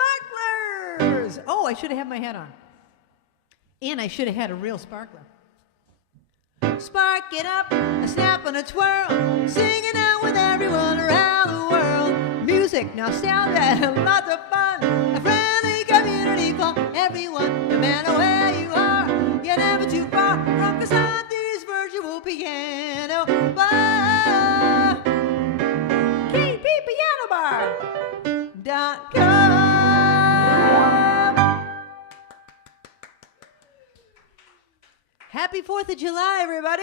sparklers. Oh, I should have had my hat on. And I should have had a real sparkler. Spark it up, a snap and a twirl, singing out with everyone around the world. Music, nostalgia, and lots of fun. A friendly community for everyone, no matter where you are. You're never too far from Krisanti's virtual piano bar. KPPianobar.com. Happy 4th of July, everybody.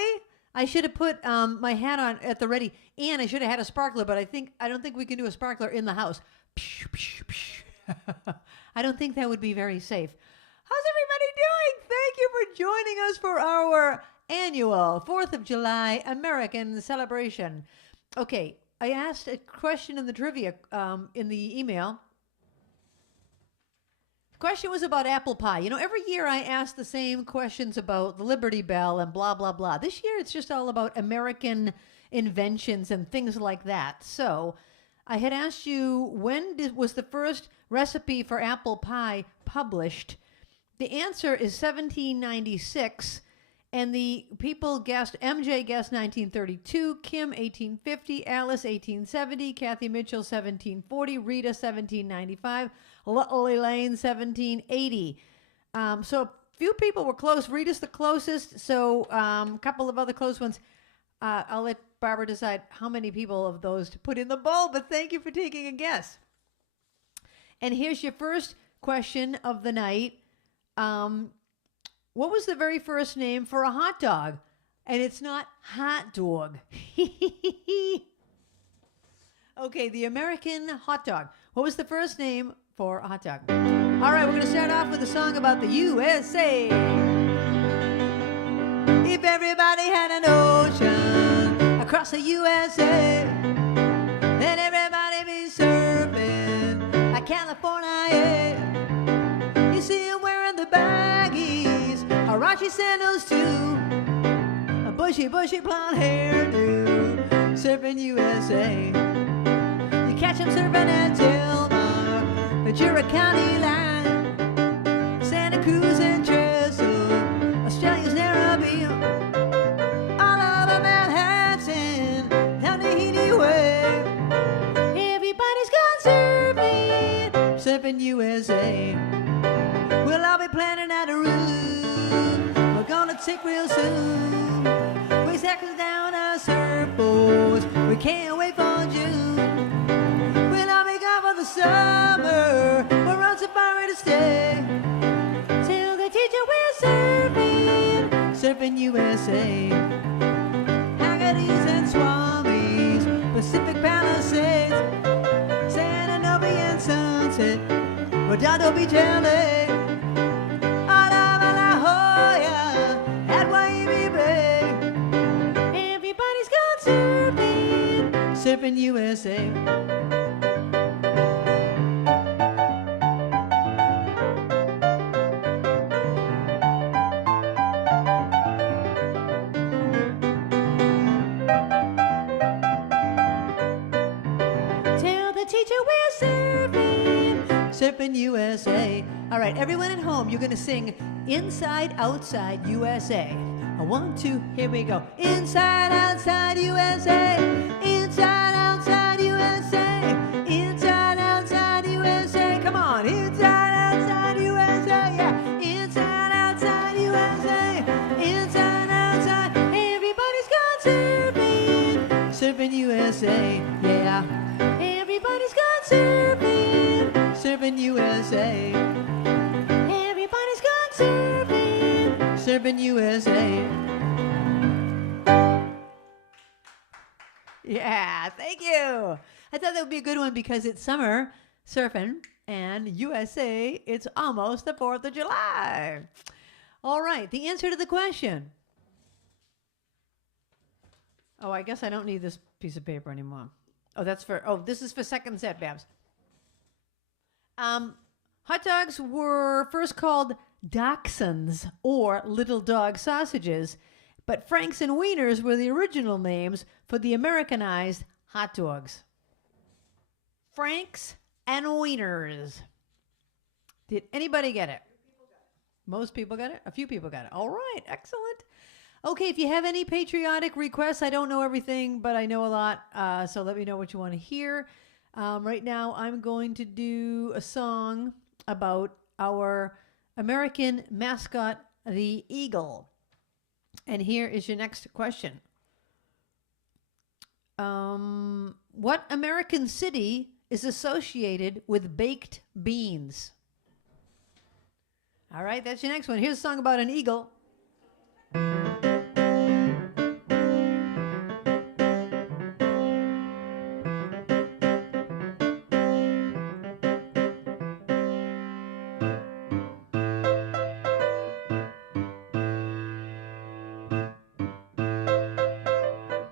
I should have put my hat on at the ready, and I should have had a sparkler, but I don't think we can do a sparkler in the house. I don't think that would be very safe. How's everybody doing? Thank you for joining us for our annual 4th of July American celebration. Okay, I asked a question in the trivia in the email. The question was about apple pie. You know, every year I ask the same questions about the Liberty Bell and blah, blah, blah. This year it's just all about American inventions and things like that. So I had asked you, when was the first recipe for apple pie published? The answer is 1796. And the people guessed, MJ guessed 1932, Kim 1850, Alice 1870, Kathy Mitchell 1740, Rita 1795, Little Elaine 1780. So a few people were close. Rita's the closest, so a couple of other close ones. I'll let Barbara decide how many people of those to put in the bowl, but thank you for taking a guess. And here's your first question of the night. What was the very first name for a hot dog? And it's not hot dog. Okay, the American hot dog. What was the first name for a hot dog? All right, we're going to start off with a song about the USA. If everybody had an ocean across the USA, then everybody be surfing like California. You see him wearing the baggies, Arachi sandals too, a bushy blonde hairdo, surfing USA. You catch him surfing at Tilmar, Ventura County line, Santa Cruz and Trestle, Australia's Narrabee, all over Manhattan, down Tahiti way. Everybody's gone surfing, surfing USA. We'll all be planning out a route we're gonna take real soon. We cycle down our surfboards, we can't wait for June. We'll all be gone for the summer, we're on safari to stay. Till the teacher we're surfing, surfing USA. Haggerty's and Swamis, Pacific Palisades, San Anobi and Sunset, Redondo Beach, LA. Surfing USA. Tell the teacher we're surfing, surfing USA. All right, everyone at home, you're going to sing Inside, Outside, USA. 1, 2, here we go. Inside, outside, USA. Inside, outside, USA. Inside, outside, USA. Come on. Inside, outside, USA. Yeah. Inside, outside, USA. Inside, outside. Everybody's gone surfing. Surfing USA. Yeah. Everybody's gone surfing. Surfing USA. Everybody's gone surfing. Surfing USA. Yeah, thank you. I thought that would be a good one because it's summer surfing and USA, it's almost the 4th of July. All right, the answer to the question. Oh, I guess I don't need this piece of paper anymore. This is for second set, Babs. Hot dogs were first called dachshunds or little dog sausages, but Franks and Wieners were the original names for the Americanized hot dogs. Franks and Wieners. Did anybody get it? Most people got it? A few people got it. All right. Excellent. Okay, if you have any patriotic requests, I don't know everything, but I know a lot. So let me know what you want to hear. Right now, I'm going to do a song about our American mascot, the eagle. And here is your next question. What American city is associated with baked beans? All right, that's your next one. Here's a song about an eagle.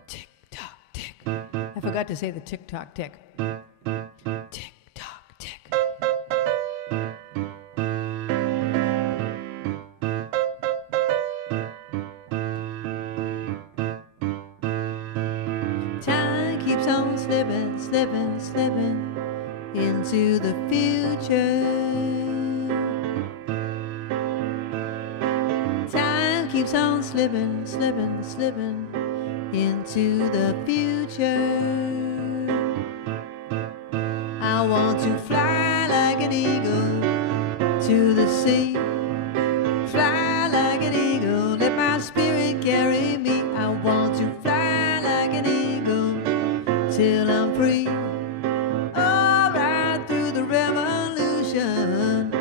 Tick tock tick. I forgot to say the tick tock tick. Tick tock tick. Slipping, slipping into the future. Time keeps on slipping, slipping, slipping into the future. I want to fly like an eagle to the sea. Fly like an eagle, let my spirit carry me. I want to fly like an eagle till I'm free. All right through the revolution.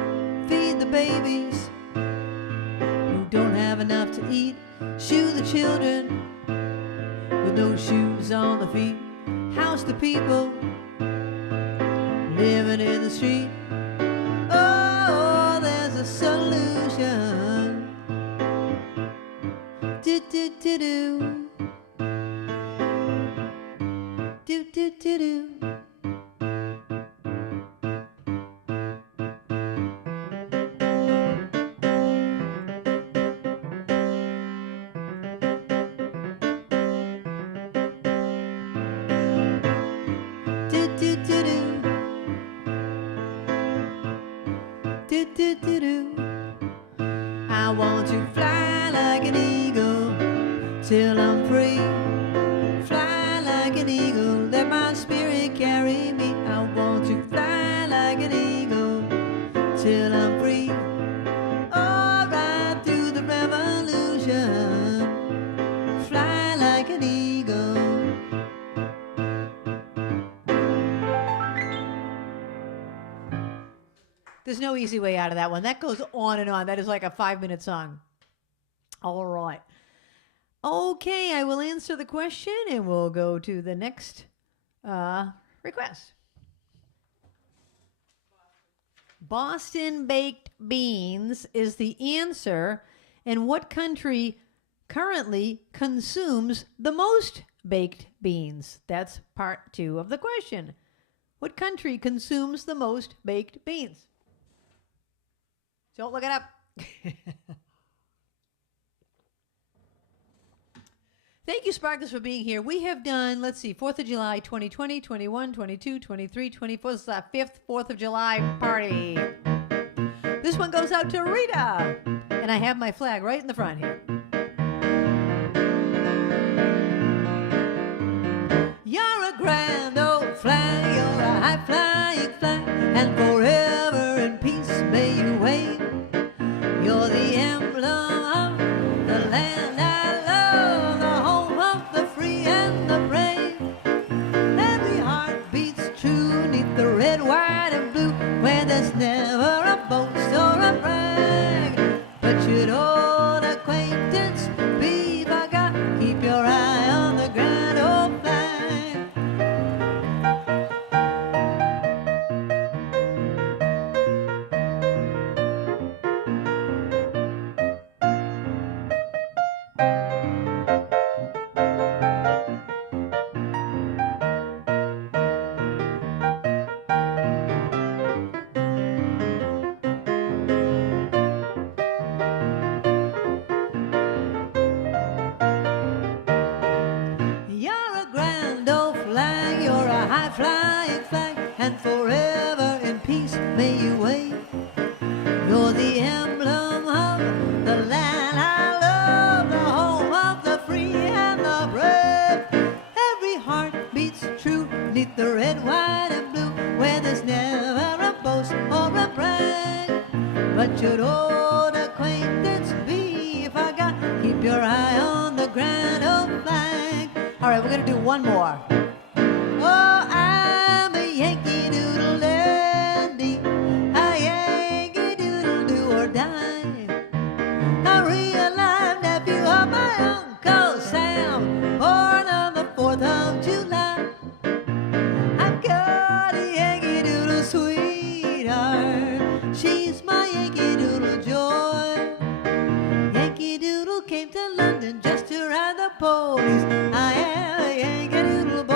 Feed the babies who don't have enough to eat. Shoe the children with no shoes on the feet. House the people living in the street. Oh, there's a solution. Do do do do. Do do do do. Do do do do. Do do do do. I want to fly like an eagle till I'm free. Fly like an eagle, let my spirit carry me. I want to fly like an eagle till I'm free. All right through the revolution. Fly like an eagle. There's no easy way out of that one. That goes on and on. That is like a 5-minute song. All right. Okay, I will answer the question and we'll go to the next request. Boston baked beans is the answer. And what country currently consumes the most baked beans? That's part 2 of the question. What country consumes the most baked beans? Don't look it up. Thank you, Sparklers, for being here. We have done, let's see, 4th of July, 2020, 21, 22, 23, 24. This is our 5th 4th of July party. This one goes out to Rita. And I have my flag right in the front here. You're a grand old flag, you're a high-flying flag, and forever in peace may you wave. You're the emblem of the land I love, the home of the free and the brave. Every heart beats true neath the red, white, and blue, where there's never a boast or a brag. But should old acquaintance be forgot, keep your eye on the grand old flag. Flying flag, and forever in peace may you wave. gonna do one more. Oh, I'm a Yankee Doodle dandy, a Yankee Doodle do or die. A real live nephew of my Uncle Sam, born on the 4th of July. I've got a Yankee Doodle sweetheart, she's my Yankee Doodle joy. Yankee Doodle came to London just to ride the ponies. I am a Yankee Doodle boy.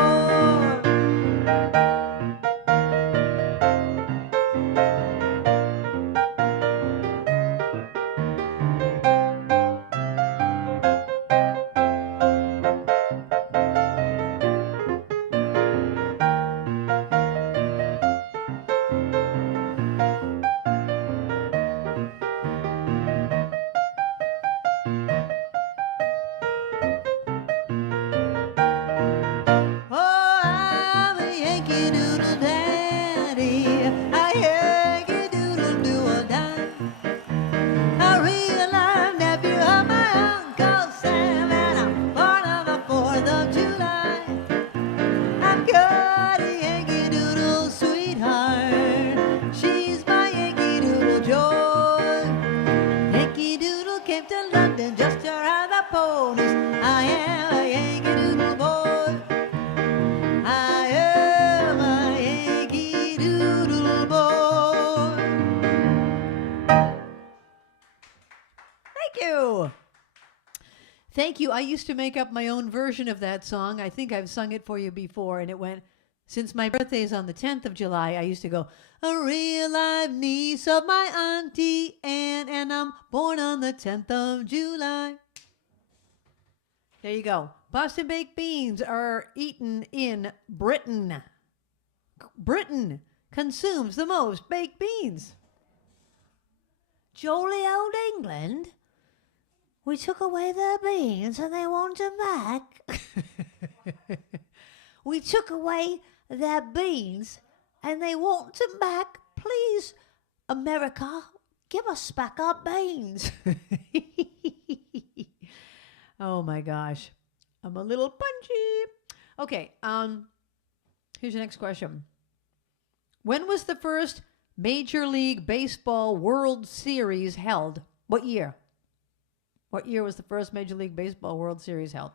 Oh, I'm a Yankee Doodle daddy, a Yankee Doodle do or die. A real live nephew of my Uncle Sam, and I'm born on the 4th of July. I've got a Yankee Doodle sweetheart, she's my Yankee Doodle joy. Yankee Doodle came to London just to ride the ponies. I am a Yankee Doodle boy. I am a Yankee Doodle boy. Thank you. Thank you. I used to make up my own version of that song. I think I've sung it for you before, and it went, since my birthday is on the 10th of July, I used to go, a real live niece of my Auntie Anne, and I'm born on the 10th of July. There you go. Boston baked beans are eaten in Britain. Britain consumes the most baked beans. Jolly old England. We took away their beans and they want them back. We took away their beans and they want them back. Please, America, give us back our beans. Oh my gosh. I'm a little punchy. Okay, here's your next question. When was the first Major League Baseball World Series held? What year? What year was the first Major League Baseball World Series held?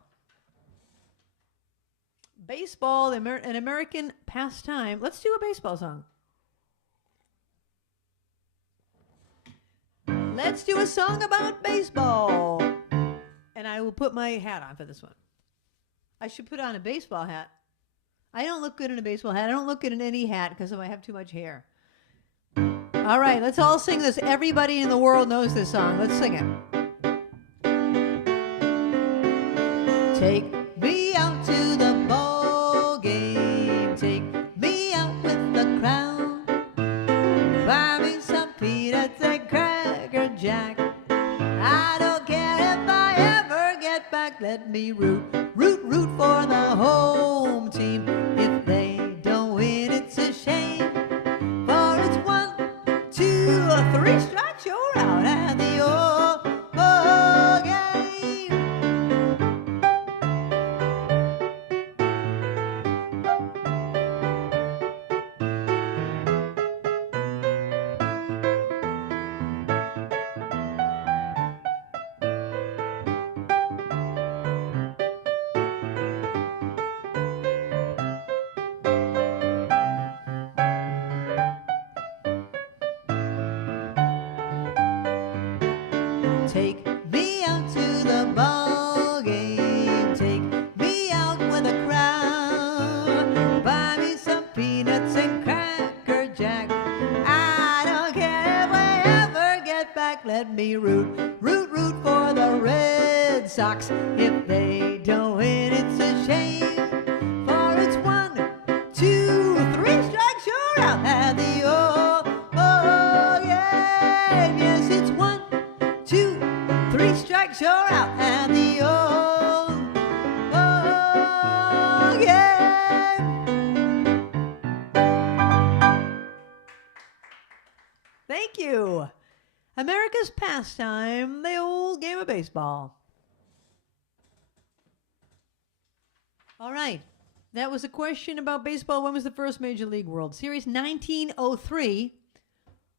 Baseball, an American pastime. Let's do a baseball song. Let's do a song about baseball. And I will put my hat on for this one. I should put on a baseball hat. I don't look good in a baseball hat. I don't look good in any hat because I have too much hair. All right, let's all sing this. Everybody in the world knows this song. Let's sing it. Take me out to the ball game. Take me out with the crowd. Buy me some peanuts and Cracker Jack. I don't care if I ever get back. Let me root for the home team. If they don't win, it's a shame. For it's 1, 2, or 3 strikes, you're out at the old ball game. Take me out to the ball game. Take me out with a crowd. Buy me some peanuts and Cracker Jack. I don't care if I ever get back. Let me root for the Red Sox. If they don't win, it's a shame. For it's 1, 2, 3 strikes, you're out at the old ball game. Yes, it's 1, 2, 3 strikes, you're out at the old ball game. Thank you. America's pastime, the old game of baseball. All right. That was a question about baseball. When was the first Major League World Series? 1903.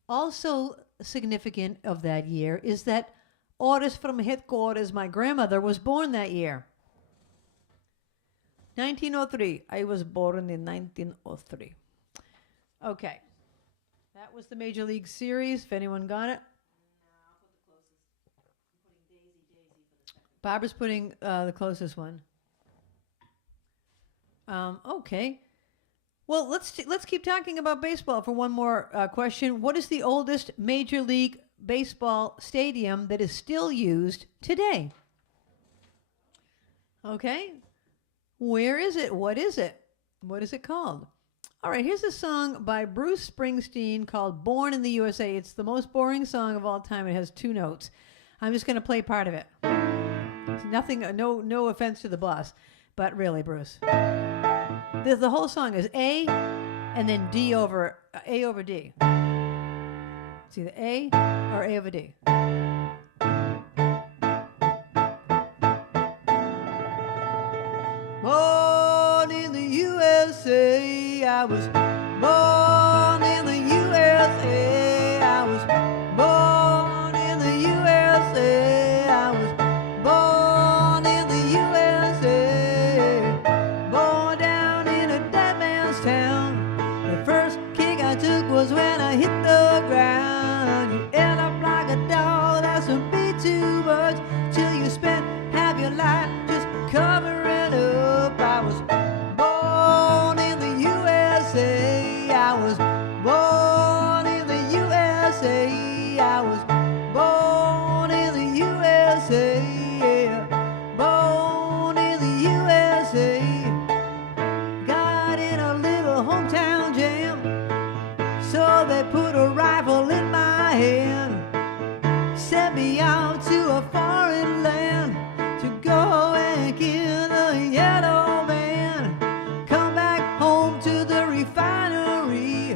Also significant of that year is that orders from headquarters, my grandmother was born that year. 1903. I was born in 1903. Okay. That was the Major League Series. If anyone got it. Barbara's putting the closest one. Okay. Well, let's keep talking about baseball for one more question. What is the oldest Major League Baseball stadium that is still used today? Okay. Where is it? What is it? What is it called? All right, here's a song by Bruce Springsteen called Born in the USA. It's the most boring song of all time. It has 2 notes. I'm just going to play part of it. It's nothing, no offense to the boss, but really, Bruce. The whole song is A and then A over D. It's either A or A over D. Born in the USA, I was born in the USA, I was born in the USA, I was born in the USA, born down in a dead man's town. The first kick I took was when I hit the ground. You end up like a dog, that's a bit too much, till you spend half your life just covering up. I was born in the USA, I was born in the USA, I was born in the USA, born in the USA. Got in a little hometown jam, so they put a rifle in my hand, sent me out to a foreign land to go and kill a yellow man. Come back home to the refinery.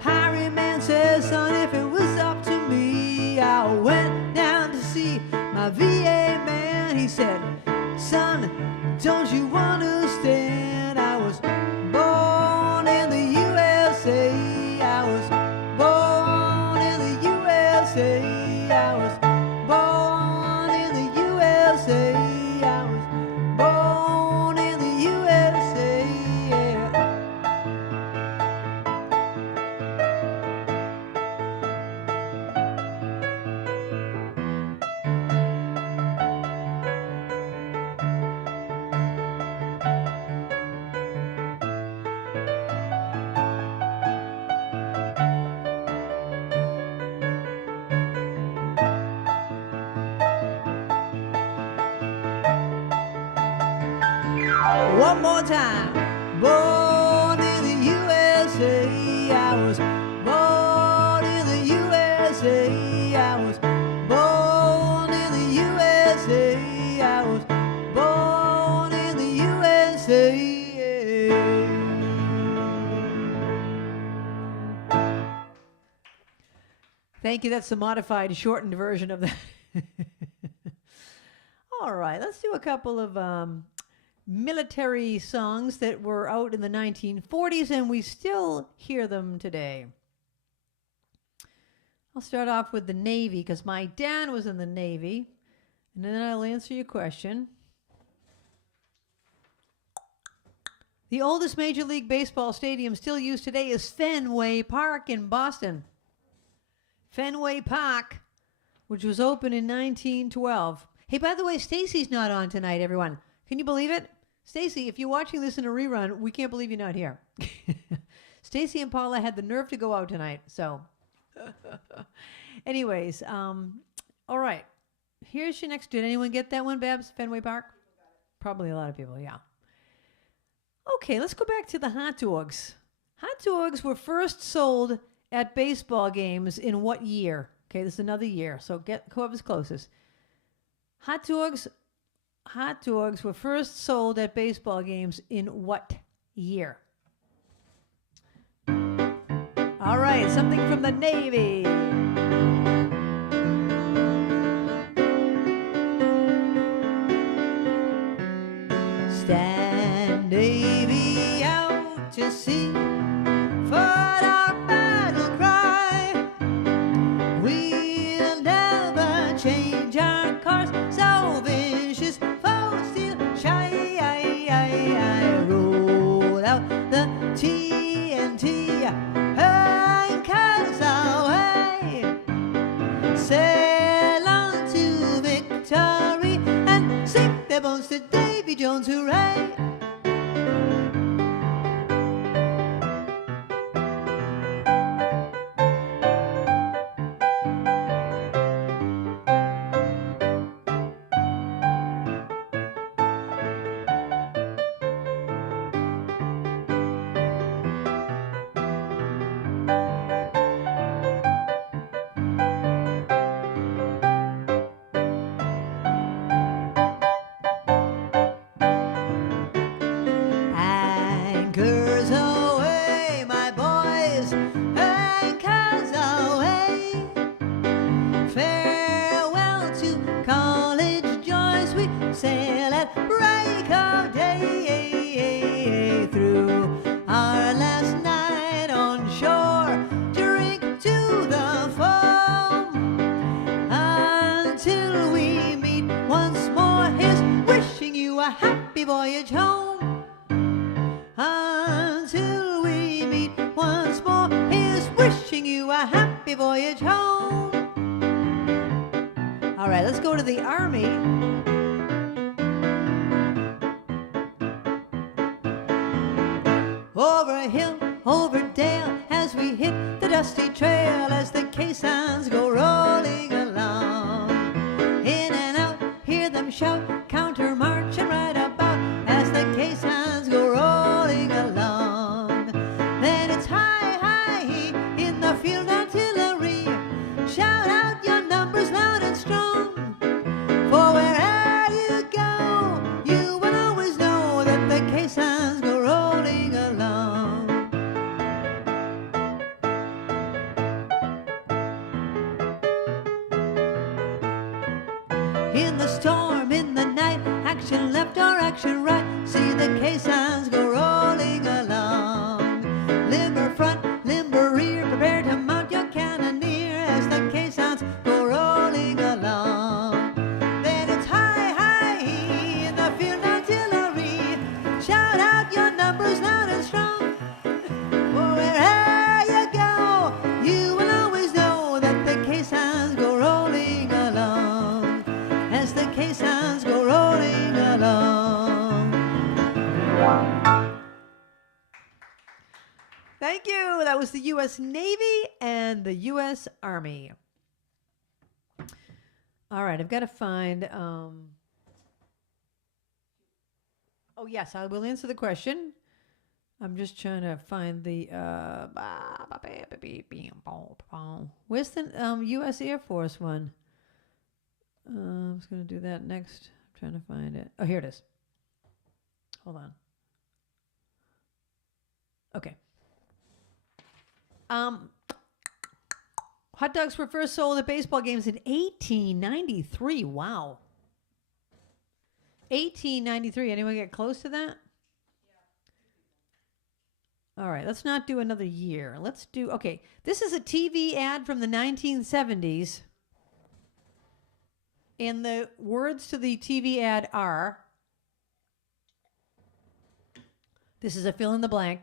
Highwayman says, son, if it was up to me, I went down to see my VA man. He said, son, don't you understand? I was born in the USA, I was born in the USA, I was born in the USA, I was born in the USA, yeah. One more time. Born in the USA, I was born in the USA, I was born in the USA, I was born in the USA. Thank you. That's the modified, shortened version of that. All right, let's do a couple of military songs that were out in the 1940s, and we still hear them today. I'll start off with the Navy, because my dad was in the Navy, and then I'll answer your question. The oldest Major League Baseball stadium still used today is Fenway Park in Boston. Fenway Park, which was opened in 1912. Hey, by the way, Stacy's not on tonight, everyone. Can you believe it? Stacy, if you're watching this in a rerun, we can't believe you're not here. Stacy and Paula had the nerve to go out tonight, so. Anyways, all right. Here's your next. Did anyone get that one, Babs? Fenway Park? Probably a lot of people, yeah. Okay, let's go back to the hot dogs. Hot dogs were first sold at baseball games in what year? Okay, this is another year, so get whoever's closest. Hot dogs were first sold at baseball games in what year? All right, something from the Navy. Stand and Navy out to sea. For our battle cry, we'll never change our course. So vicious foes still shy. Roll out the TNT and cast away. Sail on to victory and sink their bones to Davy Jones, hooray! Anchors away, my boys, anchors away. Farewell to college joys, we sail at break of day. Through our last night on shore, drink to the foam, until we meet once more. Here's wishing you a happy voyage home. Until we meet once more, here's wishing you a happy voyage home. All right, let's go to the Army. Over hill, over dale, as we hit the dusty trail, as the caissons go rolling along. In and out, hear them shout, counter march and right about, as the caissons go rolling along. Then it's high, high in the field artillery. Shout out your numbers loud and strong. For wherever you go, you will always know that the caissons go rolling along. In the storm, in the night, action left or action right, see the caissons go rolling along. Limber front, limber rear, prepare to mount your cannoneer as the caissons go rolling along. Then it's high, high in the field artillery. Shout out your numbers loud and strong. For wherever you go, you will always know that the caissons go rolling along. As the caissons go rolling along. Thank you. That was the U.S. Navy and the U.S. Army. All right, I've got to find. Oh, yes, I will answer the question. I'm just trying to find the. Where's the U.S. Air Force one? I was going to do that next. I'm trying to find it. Oh, here it is. Hold on. Okay. Hot dogs were first sold at baseball games in 1893. Wow. 1893. Anyone get close to that? Yeah. All right. Let's not do another year. Let's do. Okay. This is a TV ad from the 1970s. And the words to the TV ad are, this is a fill in the blank.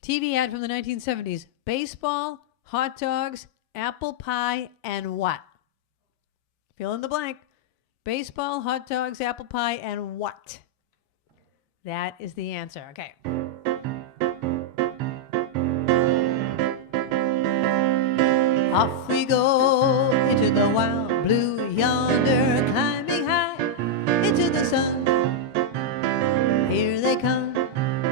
TV ad from the 1970s. Baseball, hot dogs, apple pie, and what? Fill in the blank. Baseball, hot dogs, apple pie, and what? That is the answer. Okay. Off we go into the wild blue yonder, climbing high into the sun. Here they come,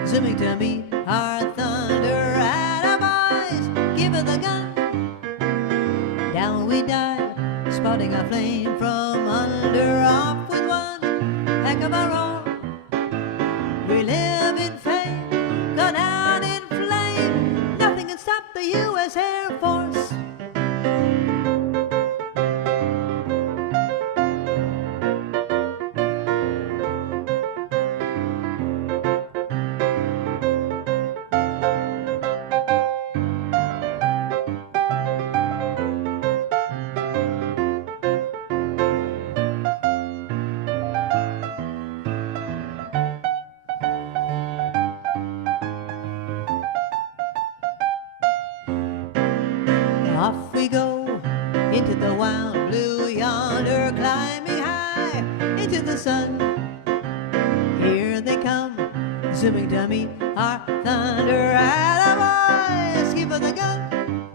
zooming to meet our thunder. Atta boys, give her the gun. Down we dive, spotting a flame from under. Off with one heck of a roar. We live in fame, go down in flame. Nothing can stop the U.S. Air Force. Off we go into the wild blue yonder, climbing high into the sun. Here they come, zooming to meet our thunder. Attaboy, skip of the gun.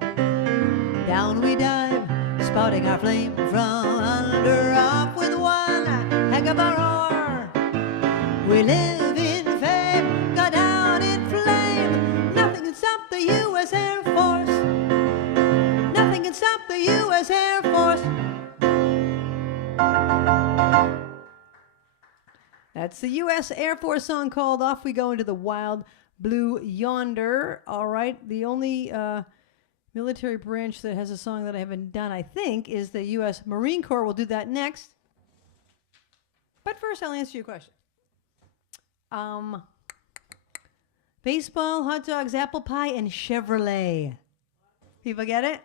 Down we dive, spouting our flame from under. Off with one heck of a roar. We live in fame, go down in flame. Nothing can stop the U.S. Air Force. Nothing can stop the U.S. Air Force. That's the U.S. Air Force song called Off We Go Into the Wild Blue Yonder. All right, the only military branch that has a song that I haven't done, I think, is the U.S. Marine Corps. We'll do that next. But first, I'll answer your question. Baseball, hot dogs, apple pie, and Chevrolet. People get it?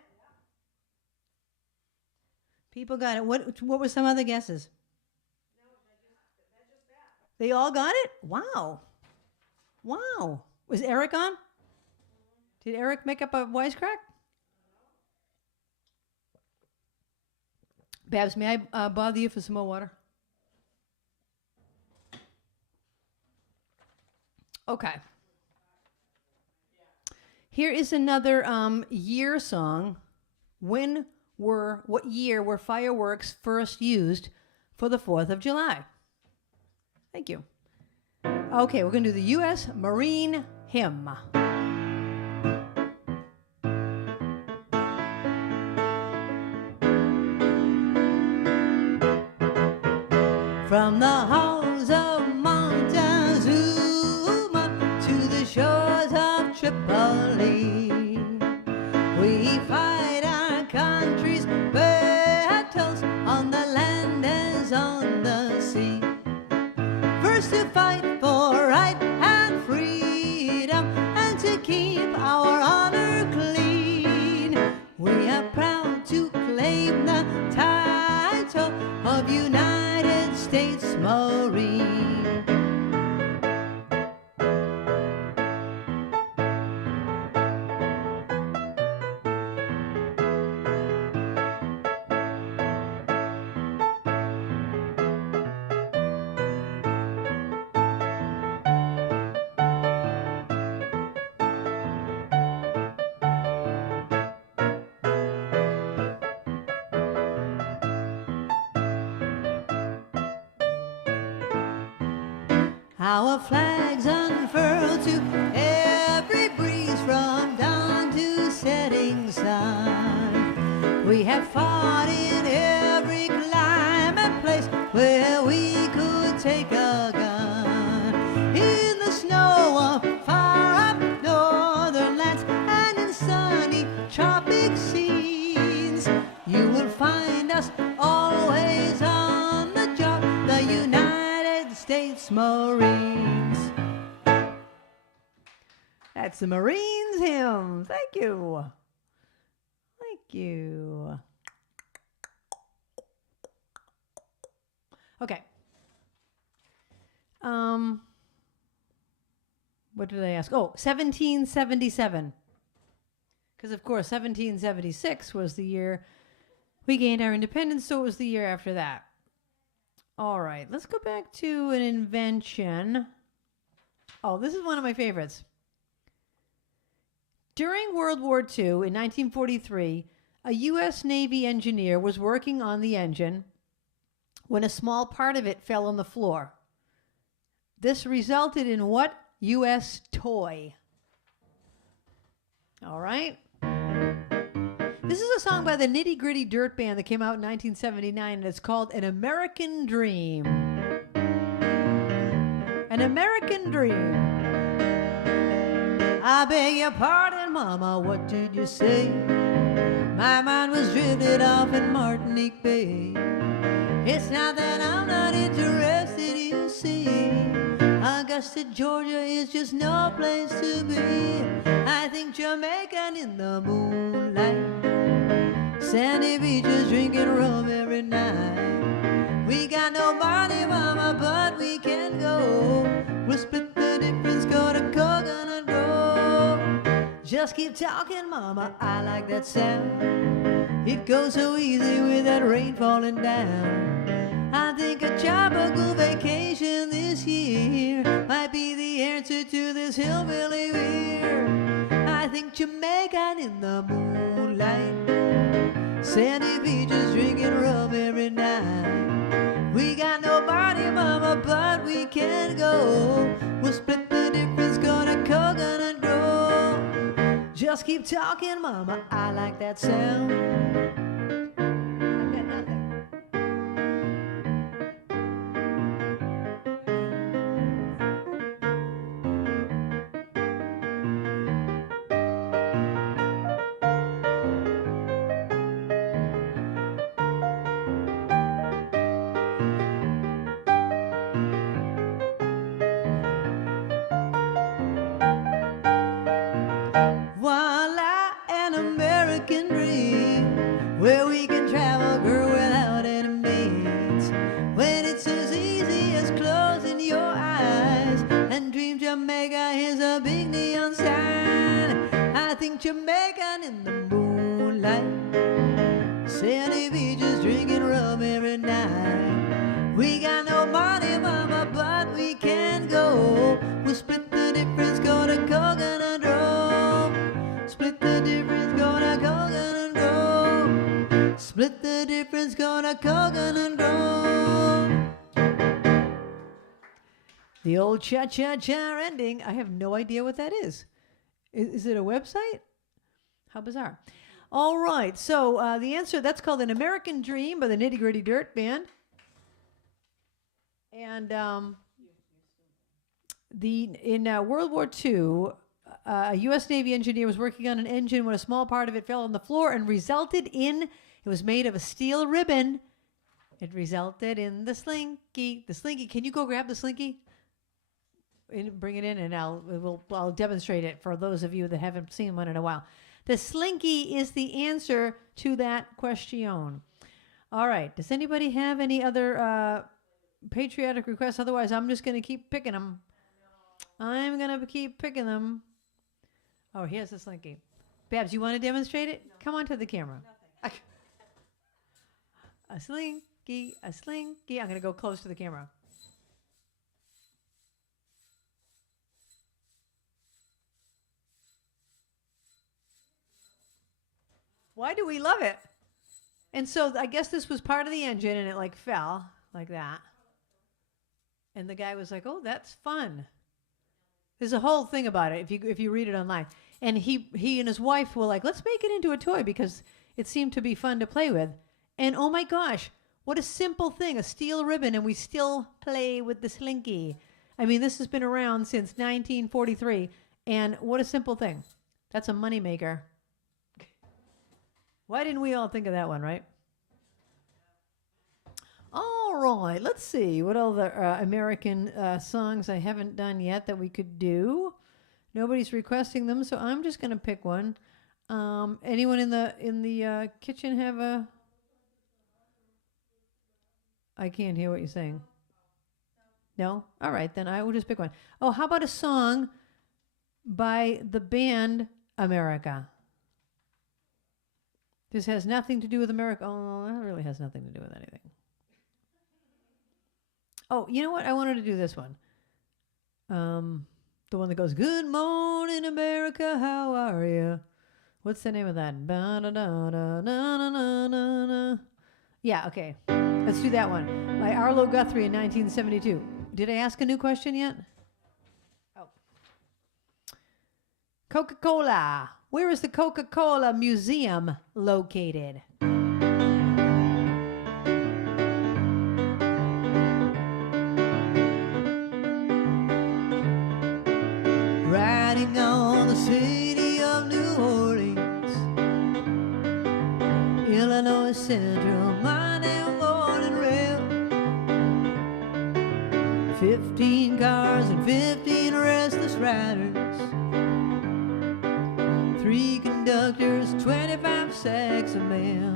People got it. What were some other guesses? They all got it? Wow. Wow. Was Eric on? Did Eric make up a wisecrack? Babs, may I bother you for some more water? Okay. Here is another year song. What year were fireworks first used for the 4th of July? Thank you. Okay, we're going to do the U.S. Marine Hymn. From the halls of Montezuma to the shores of Tripoli, we fight our country's battles on the land as on the sea. First to fight for right and freedom, and to keep our honor clean. We are proud to claim the title of United States Marine. Our flags unfurl to every breeze from dawn to setting sun. We have fought in every clime and place where we could take a gun. In the snow of far up northern lands and in sunny tropic scenes, you will find us always on the job, the United States Marines. That's the Marines hymn. Thank you. Thank you. Okay. What did I ask? Oh, 1777. Because, of course, 1776 was the year we gained our independence, so it was the year after that. All right, let's go back to an invention. Oh, this is one of my favorites. During World War II in 1943, a U.S. Navy engineer was working on the engine when a small part of it fell on the floor. This resulted in what U.S. toy? All right. This is a song by the Nitty Gritty Dirt Band that came out in 1979, and it's called An American Dream. An American Dream. I beg your pardon, Mama, what did you say? My mind was drifted off in Martinique Bay. It's not that I'm not interested, you see. Augusta, Georgia is just no place to be. I think Jamaican in the moonlight, sandy beaches drinking rum every night. We got no money, Mama, but we can go. We'll split the difference, go to Coconut Grove. Just keep talking, mama, I like that sound. It goes so easy with that rain falling down. I think a tropical vacation this year might be the answer to this hillbilly beer. I think Jamaican in the moonlight, sandy beaches drinking rum every night. We got nobody, mama, but we can go. We'll split the difference, go to Coconut Grove. Just keep talking, mama, I like that sound. I've got nothing. Voila, an American dream, where we can travel, girl, without any means. When it's as easy as closing your eyes and dream Jamaica is a big neon sign. I think Jamaican in the moonlight, sandy beaches drinking rum every night. We got no money, mama, but we can go. We'll split the difference, go to Coconut Grove. Split the difference, go to Coconut Grove. Split the difference, go to Coconut Grove. The old cha-cha-cha ending. I have no idea what that is. Is it a website? How bizarre. All right, so the answer, that's called An American Dream by the Nitty Gritty Dirt Band. And in World War II, a U.S. Navy engineer was working on an engine when a small part of it fell on the floor and resulted in, it was made of a steel ribbon. It resulted in the slinky. The slinky, can you go grab the slinky? And bring it in and I'll demonstrate it for those of you that haven't seen one in a while. The slinky is the answer to that question. All right, does anybody have any other patriotic requests? Otherwise, I'm just going to keep picking them. I'm going to keep picking them. Oh, here's the slinky. Babs, you want to demonstrate it? Come on to the camera. A slinky, a slinky. I'm going to go close to the camera. Why do we love it? And so I guess this was part of the engine and it like fell like that. And the guy was like, oh, that's fun. There's a whole thing about it if you read it online. And he and his wife were like, let's make it into a toy because it seemed to be fun to play with. And oh my gosh, what a simple thing, a steel ribbon, and we still play with the slinky. I mean, this has been around since 1943, and what a simple thing. That's a moneymaker. Why didn't we all think of that one, right? All right, let's see. What other American songs I haven't done yet that we could do? Nobody's requesting them, so I'm just going to pick one. Anyone in the kitchen have a... I can't hear what you're saying. No? All right, then I will just pick one. Oh, how about a song by the band America? This has nothing to do with America. Oh, that really has nothing to do with anything. Oh, you know what? I wanted to do this one. The one that goes, Good morning, America, how are you? What's the name of that? Yeah, okay. Let's do that one. By Arlo Guthrie in 1972. Did I ask a new question yet? Oh. Coca-Cola. Where is the Coca-Cola Museum located? Riding on the city of New Orleans, Illinois Central, Monday morning rail. 15 cars and 15 restless riders, 3 conductors, 25 sacks of mail.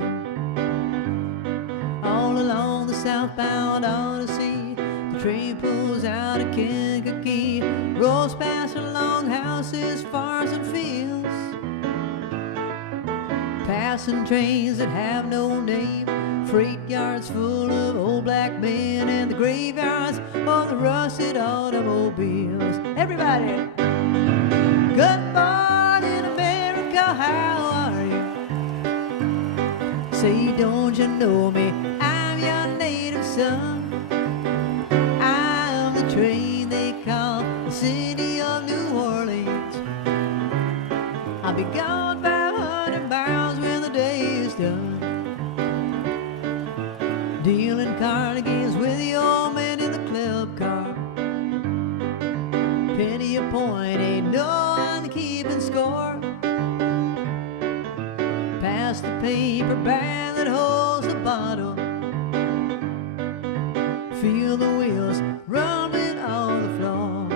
All along the southbound Odyssey, the train pulls out of Kankakee, rolls past along houses, farms and fields. passing trains that have no name, freight yards full of old black men, and the graveyards of the rusted automobiles. Everybody! Good morning, America, how are you? Say, don't you know me? I'm your native son. I'm the train they call the city of New Orleans. I'll be gone 500 miles when the day is done, dealing carnegie's with the old man in the club car. Penny a point, ain't no one keeping score. Pass the paper bag that holds the bottle. Feel the wheels rumbling on the floor.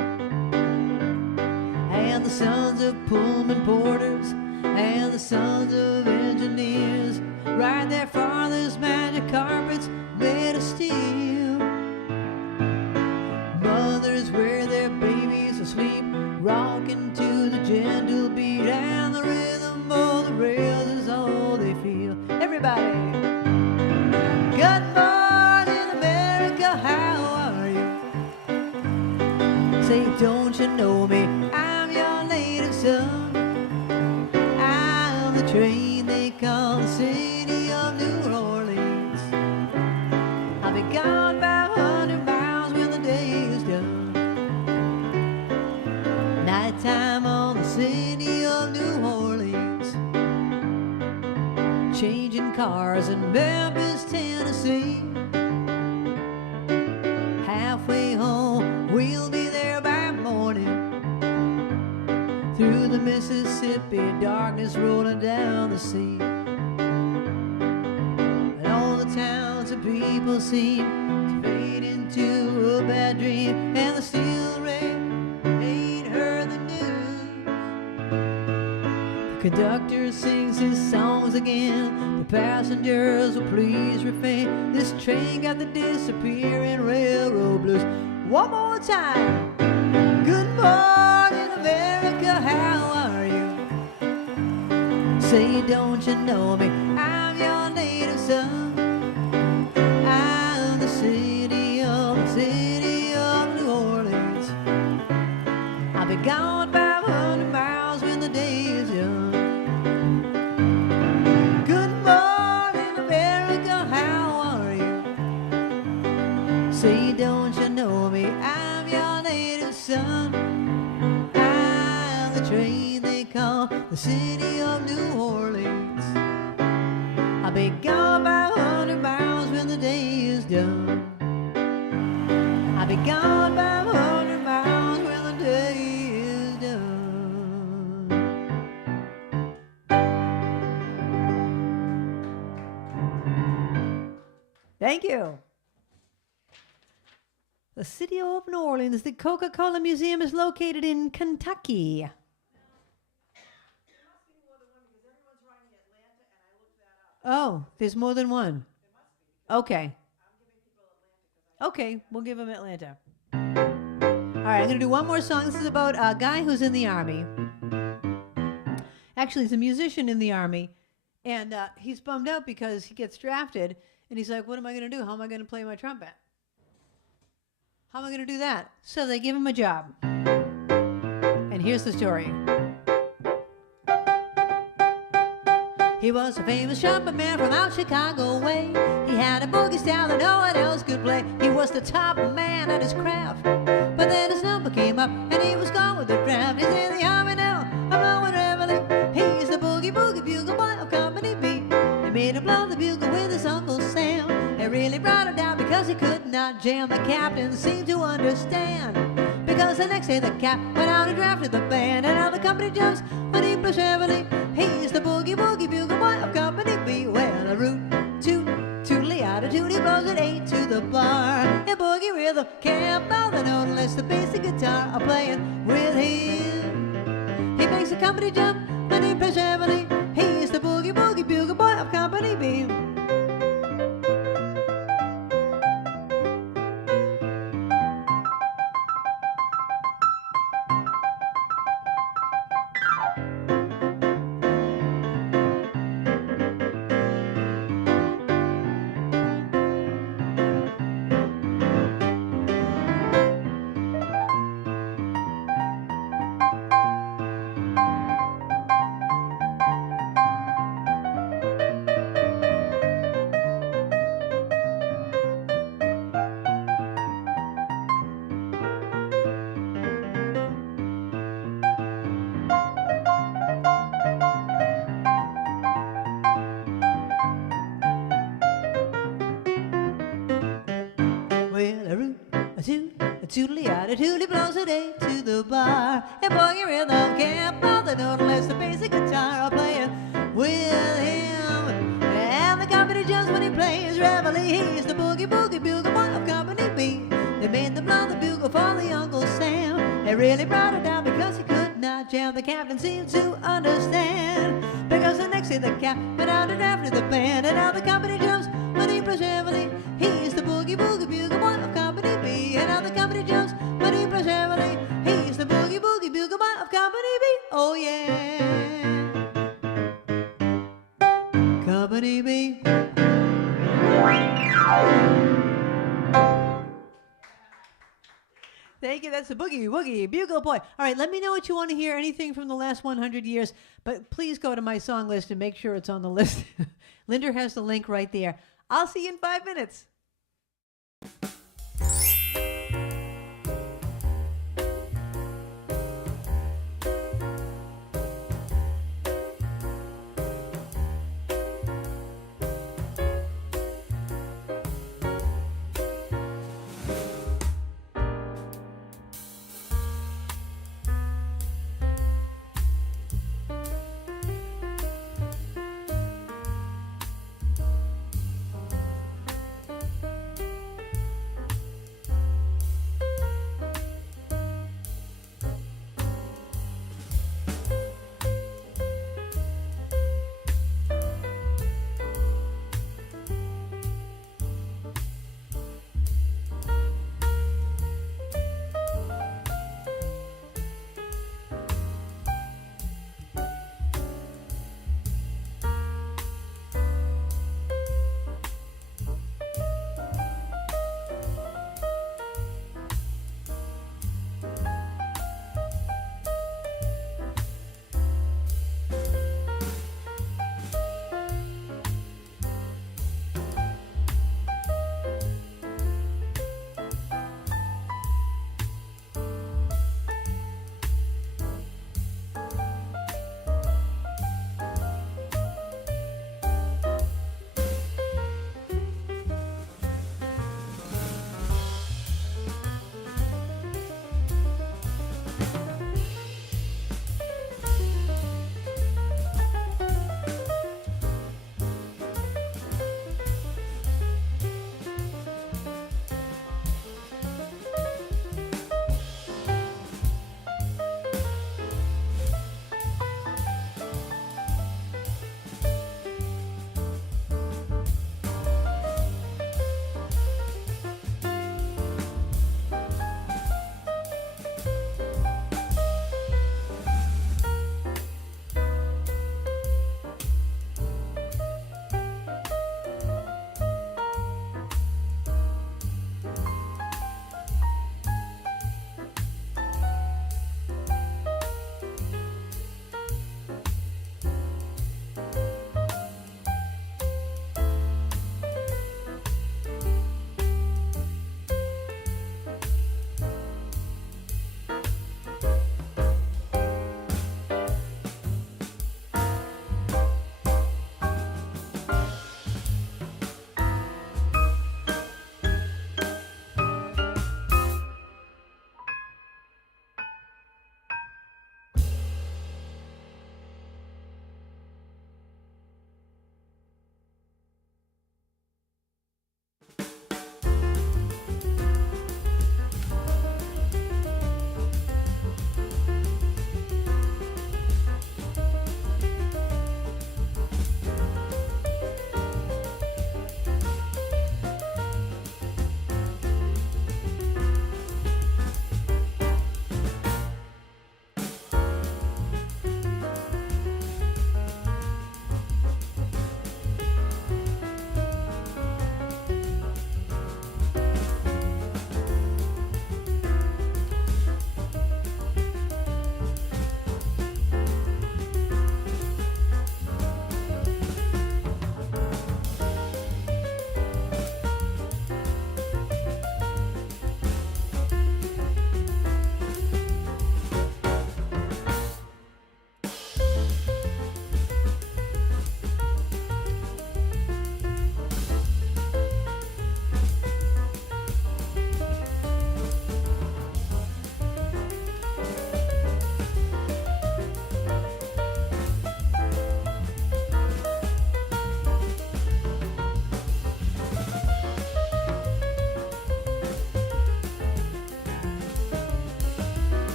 And the sons of Pullman porters and the sons of engineers ride their father's magic carpets made of steel. Mothers wear their babies asleep, rocking to the gentle beat, and the rhythm of the rails is all they feel. Everybody! Good morning, America, how are you? Say, don't you know me? I'm your native son. I'm the train they call the city of New Orleans. I'll be gone 500 miles when the day is done. Nighttime on the city of New Orleans, changing cars in Memphis, Tennessee. Halfway home, we'll be there by morning. Through the Mississippi, darkness rolling down the sea. And all the towns and people seem to fade into a bad dream, and the steel rain ain't heard the news. The conductor sings his songs again. The passengers will please refrain. This train got the disappearing railroad blues. One more time. Good morning, America, how are you? Say, don't you know me? I'm your native son. I'm the city of New Orleans. I'll be gone 500 miles when the day is young. Good morning, America, how are you? Say, don't you know me? I'm your native son. I'm the train they call the city of New Orleans. I'll be gone 500 miles when the day is done. I'll be gone 500 miles when the day is done. Thank you. The city of New Orleans, the Coca-Cola Museum is located in Kentucky. Oh, there's more than one. Okay. Okay, we'll give them Atlanta. All right, I'm going to do one more song. This is about a guy who's in the Army. Actually, he's a musician in the Army, and he's bummed out because he gets drafted, and he's like, what am I going to do? How am I going to play my trumpet? How am I going to do that? So they give him a job. And here's the story. He was a famous trumpet man from out Chicago way. He had a boogie style that no one else could play. He was the top man at his craft. But then his number came up and he was gone with the draft. He's in the Army now, I'm blowing reveille. He's the boogie bugle boy of Company B. They made him blow the bugle with his Uncle Sam. It really brought him down because he could not jam. The captain seemed to understand, because the next day the cap went out and drafted the band. And now the company jumps when he plays reveille. He's the boogie bugle boy of Company B. Well, a root, toot, tootly attitude, he blows at 8 to the bar. And boogie rhythm can't blow the note unless the bass and guitar are playing with him. He makes the company jump when he plays reveille. He's the boogie bugle boy of Company B. tootly attitude, blows a day to the bar. And boogie rhythm can't bother no unless the basic guitar are playing with him. And the company jumps when he plays reveille. He's the boogie boogie bugle boy of Company B. They made them blow the bugle for the Uncle Sam. They really brought it down because he could not jam. The captain seemed to understand, because the next day the captain went out and after the band. And now the company jumps when he plays reveille. He's the boogie boogie bugle boy of Company B. And now the company jumps when he plays reveille. He's the boogie boogie bugle boy of Company B. Oh yeah, Company B. Thank you. That's the Boogie Woogie Bugle Boy. All right, let me know what you want to hear, anything from the last 100 years. But please go to my song list and make sure it's on the list. Linder has the link right there. I'll see you in 5 minutes.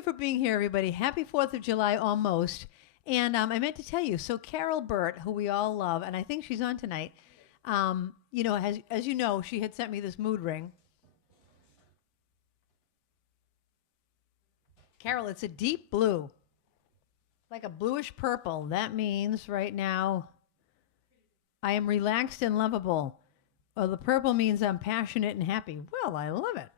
you for being here, everybody. Happy 4th of July almost. And I meant to tell you, so Carole Bert, who we all love, and I think she's on tonight, you know, as you know, she had sent me this mood ring. Carole, it's a deep blue, like a bluish purple. That means right now I am relaxed and lovable. Well, the purple means I'm passionate and happy. Well, I love it.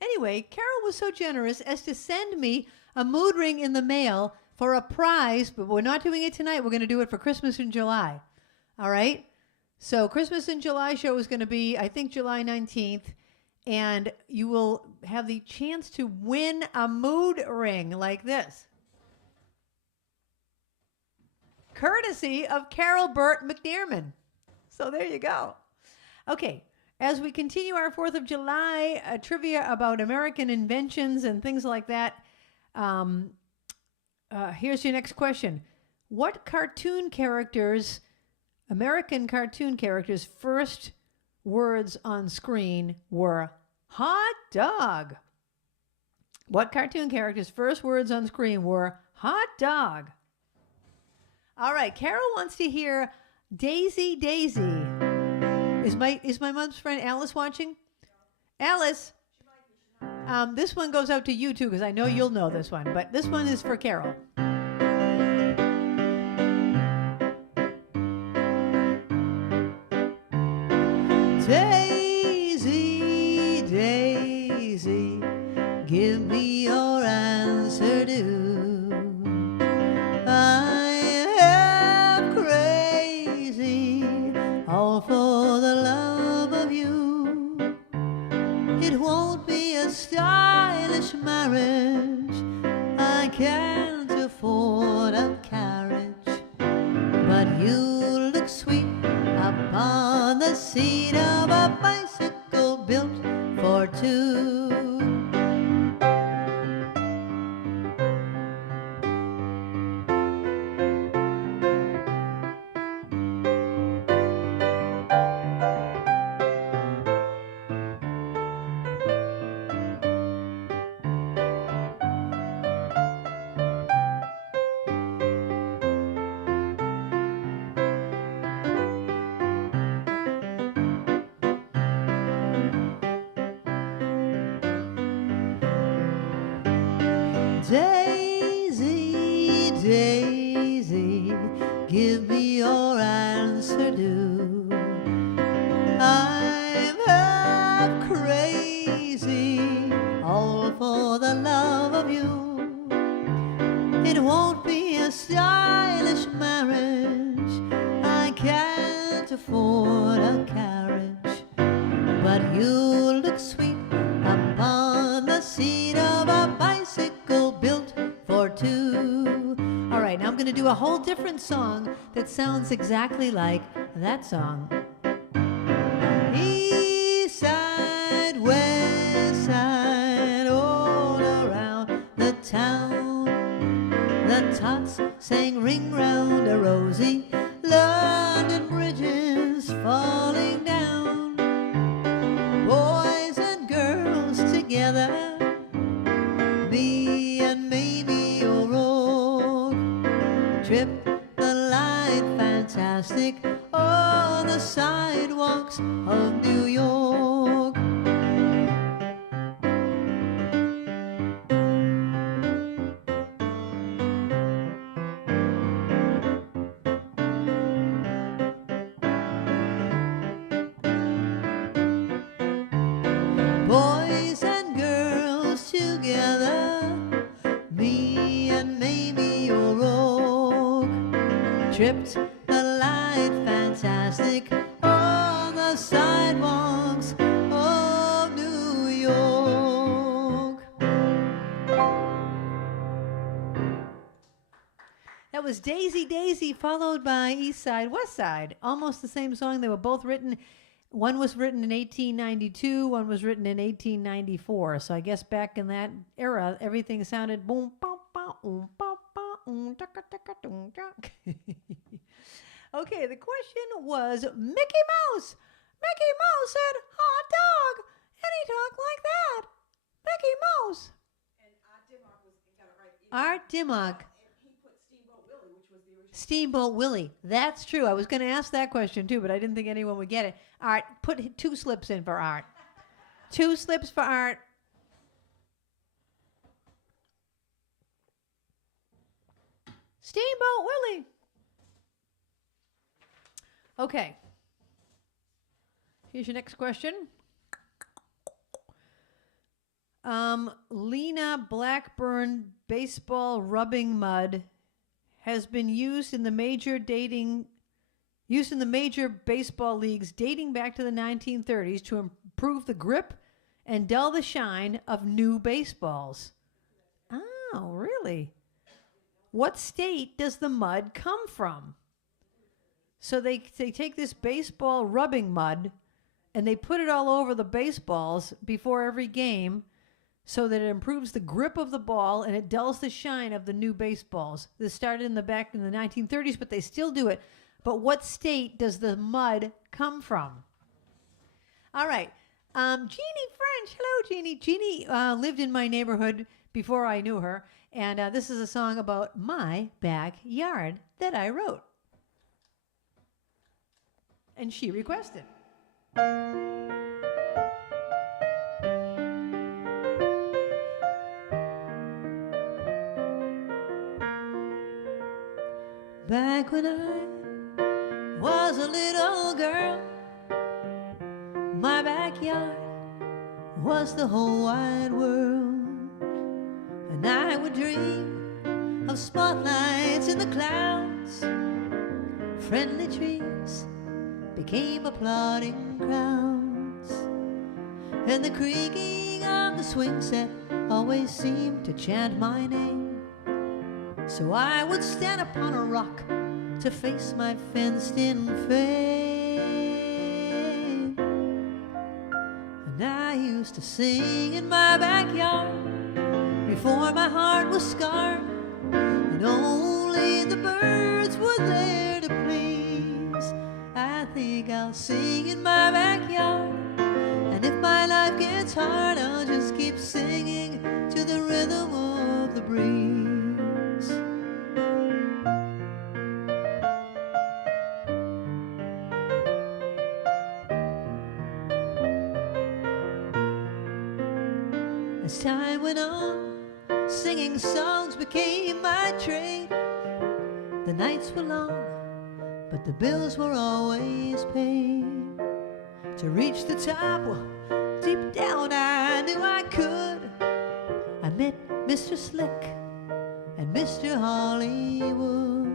Anyway, Carole was so generous as to send me a mood ring in the mail for a prize, but we're not doing it tonight. We're going to do it for Christmas in July. All right? So Christmas in July show is going to be, I think, July 19th, and you will have the chance to win a mood ring like this. Courtesy of Carole Bert McDearman. So there you go. Okay. As we continue our 4th of July trivia about American inventions and things like that, here's your next question. What cartoon characters, American cartoon characters' first words on screen were hot dog? What cartoon characters' first words on screen were hot dog? All right, Carole wants to hear Daisy, Daisy. Is my mom's friend Alice watching? Alice, this one goes out to you too, because I know you'll know this one, but this one is for Carole. Daisy, Daisy, give me your answer due. I am crazy, all for the love of you. It won't be a stylish marriage, I can't afford a carriage, but you look sweet upon the seat of a bicycle built for two. Daisy, Daisy, give me your answer due. I'm half crazy, all for the love of you. It won't be a stylish marriage, I can't afford a carriage, but you look sweet upon the seat of a bicycle built for two. All right, now I'm going to do a whole different song that sounds exactly like that song. East side, west side, all around the town, the tots sang ring round a rosy, London bridges falling down, boys and girls together, me and maybe your rogue, trip the light fantastic on the sidewalks of New York. Boys and girls together, me and maybe your rogue, tripped the light fantastic on the sidewalks of New York. That was Daisy, Daisy, followed by East Side, West Side. Almost the same song. They were both written. One was written in 1892, one was written in 1894. So I guess back in that era, everything sounded boom, boom, boom, boom, boom, taka, taka, boom, taka. Okay, the question was Mickey Mouse. Mickey Mouse said hot dog, and he talked like that. Mickey Mouse. Art Dimmock. Steamboat Willie. That's true. I was going to ask that question too, but I didn't think anyone would get it. Art, put 2 slips in for Art. 2 slips for Art. Steamboat Willie. Okay. Here's your next question. Lena Blackburn baseball rubbing mud has been used in the major baseball leagues dating back to the 1930s to improve the grip and dull the shine of new baseballs. Oh, really? What state does the mud come from? So they take this baseball rubbing mud and they put it all over the baseballs before every game so that it improves the grip of the ball and it dulls the shine of the new baseballs. This started back in the 1930s, but they still do it. But what state does the mud come from? All right. Jeannie French. Hello, Jeannie. Jeannie lived in my neighborhood before I knew her, and this is a song about my backyard that I wrote. And she requested. Back when I was a little girl, my backyard was the whole wide world. And I would dream of spotlights in the clouds. Friendly trees became applauding crowds. And the creaking of the swing set always seemed to chant my name. So I would stand upon a rock to face my fenced-in fame. And I used to sing in my backyard before my heart was scarred, and only the birds were there to please. I think I'll sing in my backyard, and if my life gets hard, I'll just keep singing to the rhythm of the breeze. As time went on, singing songs became my trade. The nights were long, but the bills were always paid. To reach the top, well, deep down I knew I could. I met Mr. Slick and Mr. Hollywood.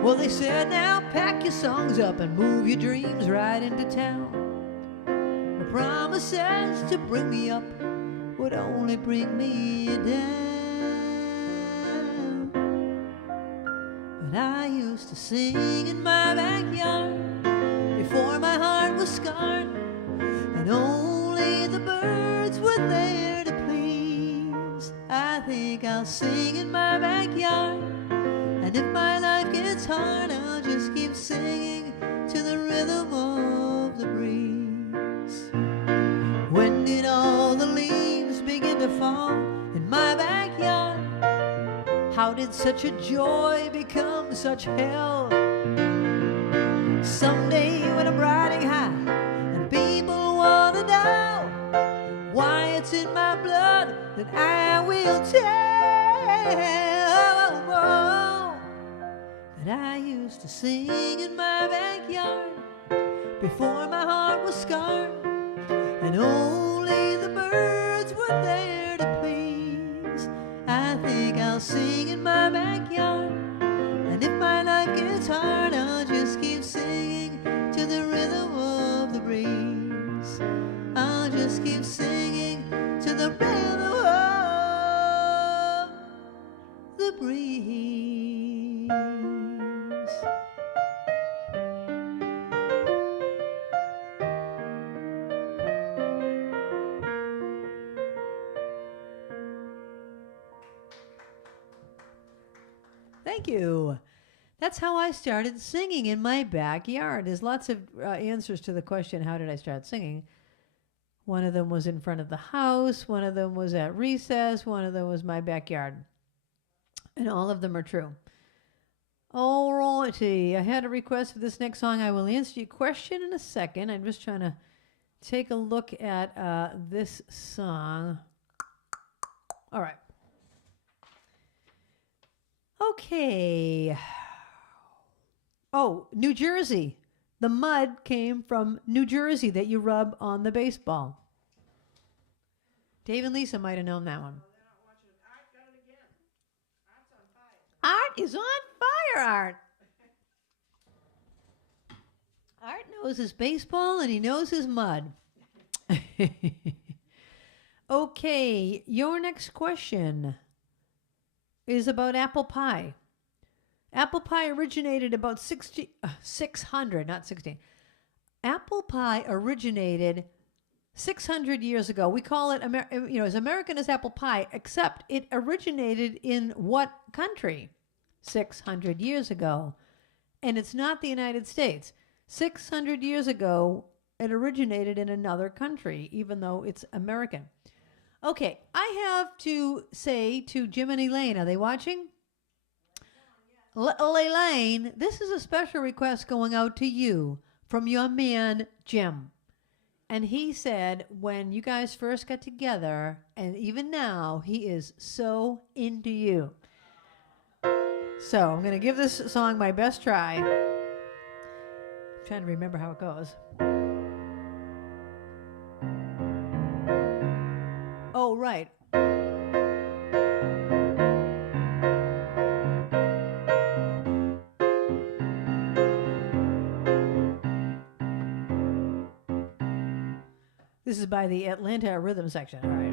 Well, they said, now pack your songs up and move your dreams right into town. The promises to bring me up would only bring me down. But I used to sing in my backyard before my heart was scarred, and only the birds were there to please. I think I'll sing in my backyard, and if my life gets hard, I'll just keep singing to the rhythm of the breeze. When did all the leaves begin to fall in my backyard? How did such a joy become such hell? Someday when I'm riding high and people want to know why it's in my blood, then I will tell that I used to sing in my backyard before my heart was scarred, and only the birds were there to please. I think I'll sing in my backyard, and if my life gets hard, I'll just keep singing to the rhythm of the breeze. I'll just keep singing to the rhythm of the breeze. Thank you. That's how I started singing in my backyard. There's lots of answers to the question, how did I start singing? One of them was in front of the house. One of them was at recess. One of them was my backyard. And all of them are true. All righty. I had a request for this next song. I will answer your question in a second. I'm just trying to take a look at this song. All right. Okay. Oh, New Jersey. The mud came from New Jersey that you rub on the baseball. Dave and Lisa might have known that one. Art is on fire, Art. Art knows his baseball and he knows his mud. Okay, your next question is about apple pie. Apple pie originated about 600, not 16. Apple pie originated 600 years ago. We call it, as American as apple pie, except it originated in what country? 600 years ago. And it's not the United States. 600 years ago, it originated in another country, even though it's American. Okay, I have to say to Jim and Elaine, are they watching? Elaine, this is a special request going out to you from your man, Jim. And he said when you guys first got together, and even now, he is so into you. So I'm going to give this song my best try. I'm trying to remember how it goes. Oh, right. This is by the Atlanta Rhythm Section. All right.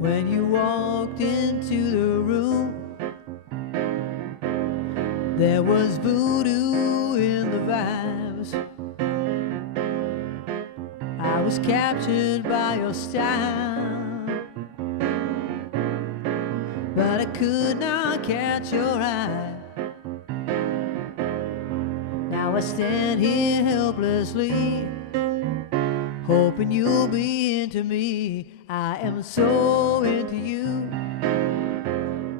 When you walked into the room, there was voodoo in the vibes. I was captured by your style, but I could not catch your eye. Now I stand here helplessly, hoping you'll be into me. I am so into you,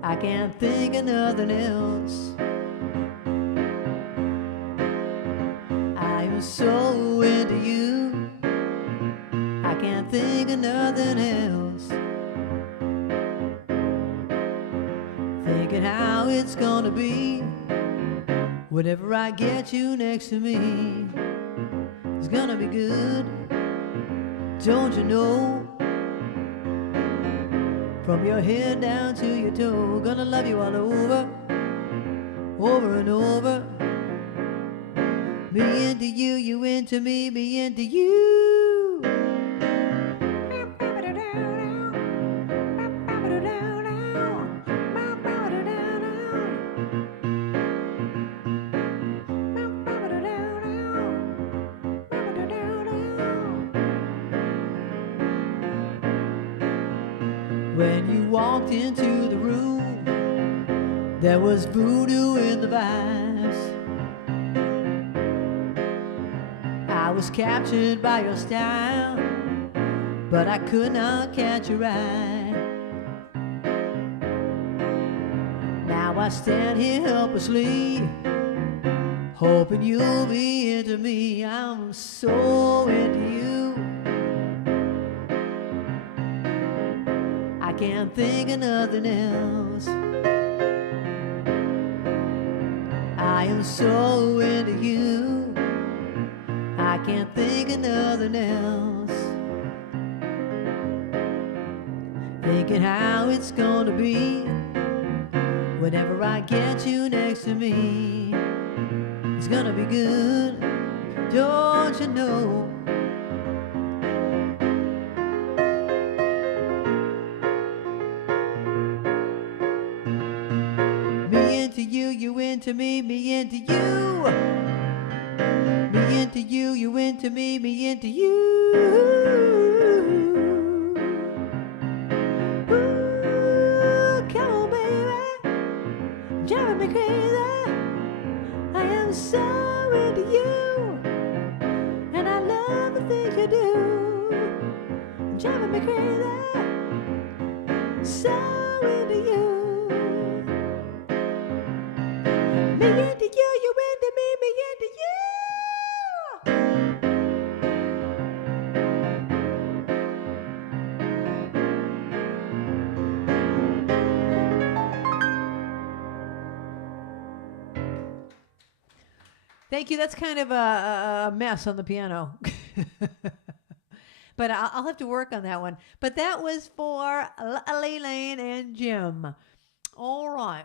I can't think of nothing else. I am so into you, I can't think of nothing else. Thinking how it's gonna be whenever I get you next to me. It's gonna be good, don't you know? From your head down to your toe, gonna love you all over, over and over. Me into you, you into me, me into you. When you walked into the room, there was voodoo in the vibes. I was captured by your style, but I could not catch your eye. Now I stand here helplessly, hoping you'll be into me. I'm so into you, I can't think of nothing else. I am so into you, I can't think of nothing else. Thinking how it's gonna be whenever I get you next to me. It's gonna be good, don't you know? Me into you, you into me, me into you. Me into you, you into me, me into you. Ooh, come on, baby, driving me crazy. I am so into you, and driving me crazy. So into you. Me into you, you into me, me into you. Thank you. That's kind of a mess on the piano. But I'll have to work on that one. But that was for Lane and Jim. All right.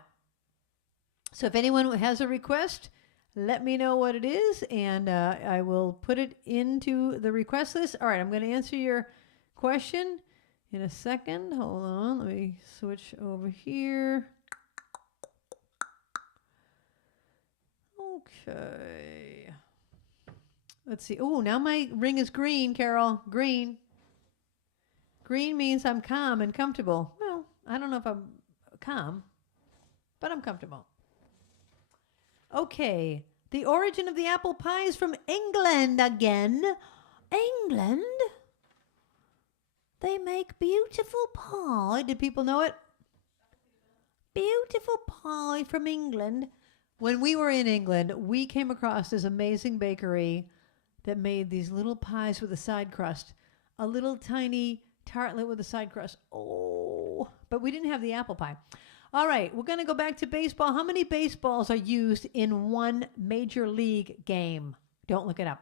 So if anyone has a request, let me know what it is, and I will put it into the request list. All right, I'm going to answer your question in a second. Hold on. Let me switch over here. Okay. Let's see. Oh, now my ring is green, Carole. Green. Green means I'm calm and comfortable. Well, I don't know if I'm calm, but I'm comfortable. Okay. The origin of the apple pie is from England again. England? They make beautiful pie. Did people know it? Beautiful pie from England. When we were in England, we came across this amazing bakery that made these little pies with a side crust. A little tiny tartlet with a side crust. Oh, but we didn't have the apple pie. All right, we're going to go back to baseball. How many baseballs are used in one major league game? Don't look it up.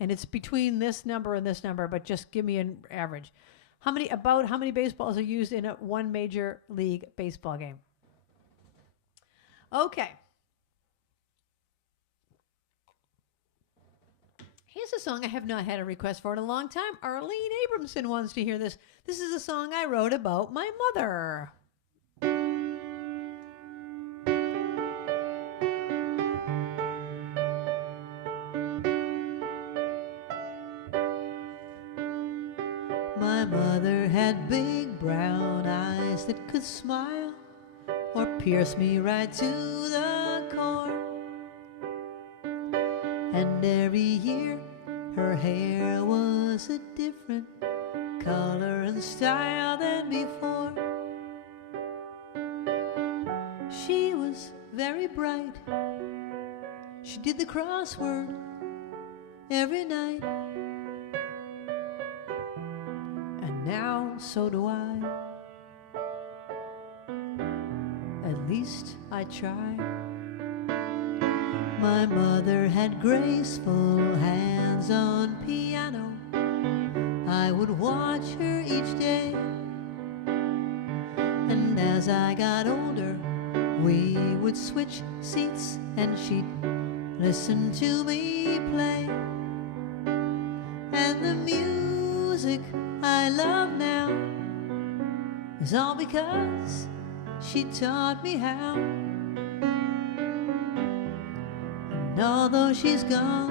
And it's between this number and this number, but just give me an average. How many baseballs are used in one major league baseball game? Okay. Here's a song I have not had a request for in a long time. Arlene Abramson wants to hear this. This is a song I wrote about my mother. My mother had big brown eyes that could smile or pierce me right to the core. And every year her hair was a different color and style than before. She was very bright. She did the crossword every night. And now so do I. At least I try. My mother had graceful hands on piano. I would watch her each day. And as I got older, we would switch seats and she'd listen to me play. And the music I love now is all because she taught me how. And although she's gone,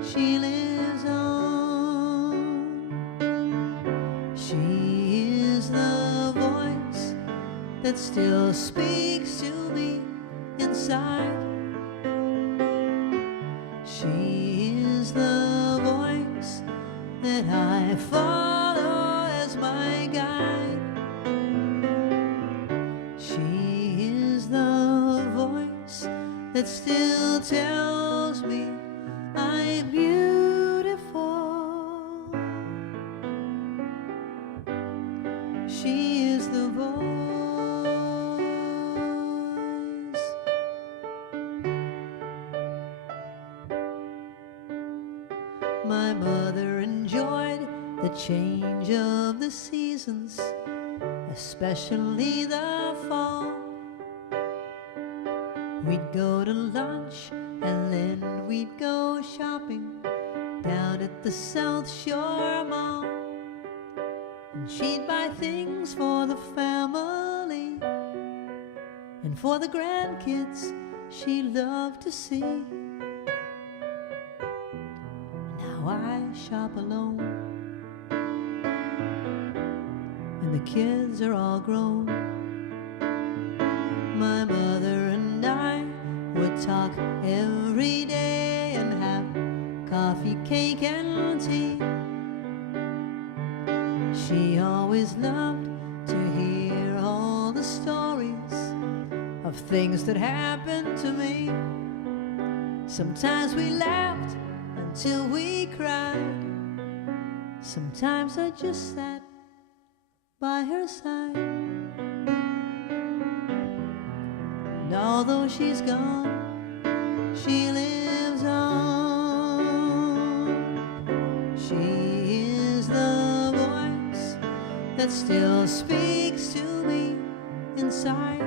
she lives on. She is the voice that still speaks to me inside. She is the voice that I follow as my guide. She is the voice that still tells me I'm beautiful. She is the voice. My mother enjoyed the change of the seasons, especially the fall. We'd go to lunch and then we'd go shopping down at the South Shore Mall. And she'd buy things for the family and for the grandkids she loved to see. Now I shop alone and the kids are all grown. My mother and I would talk every day and have coffee, cake, and tea. She always loved to hear all the stories of things that happened to me. Sometimes we laughed until we cried. Sometimes I just sat by her side. And although she's gone, she lives on. She is the voice that still speaks to me inside.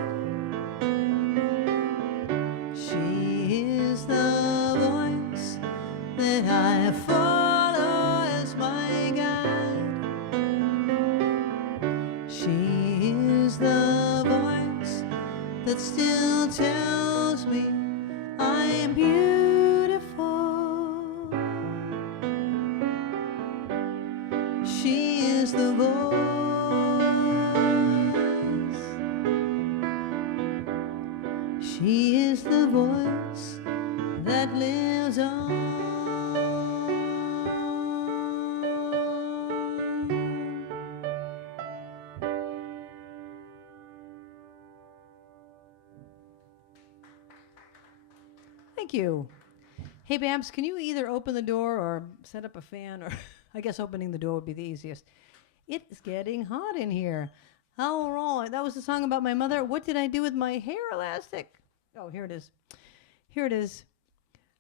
She is the voice that I follow as my guide. She is the voice that still tells me I'm beautiful. She is the voice. She is the voice that lives on. Thank you. Hey, Babs, can you either open the door or set up a fan? Or I guess opening the door would be the easiest. It's getting hot in here. All right. That was a song about my mother. What did I do with my hair elastic? Oh, here it is. Here it is.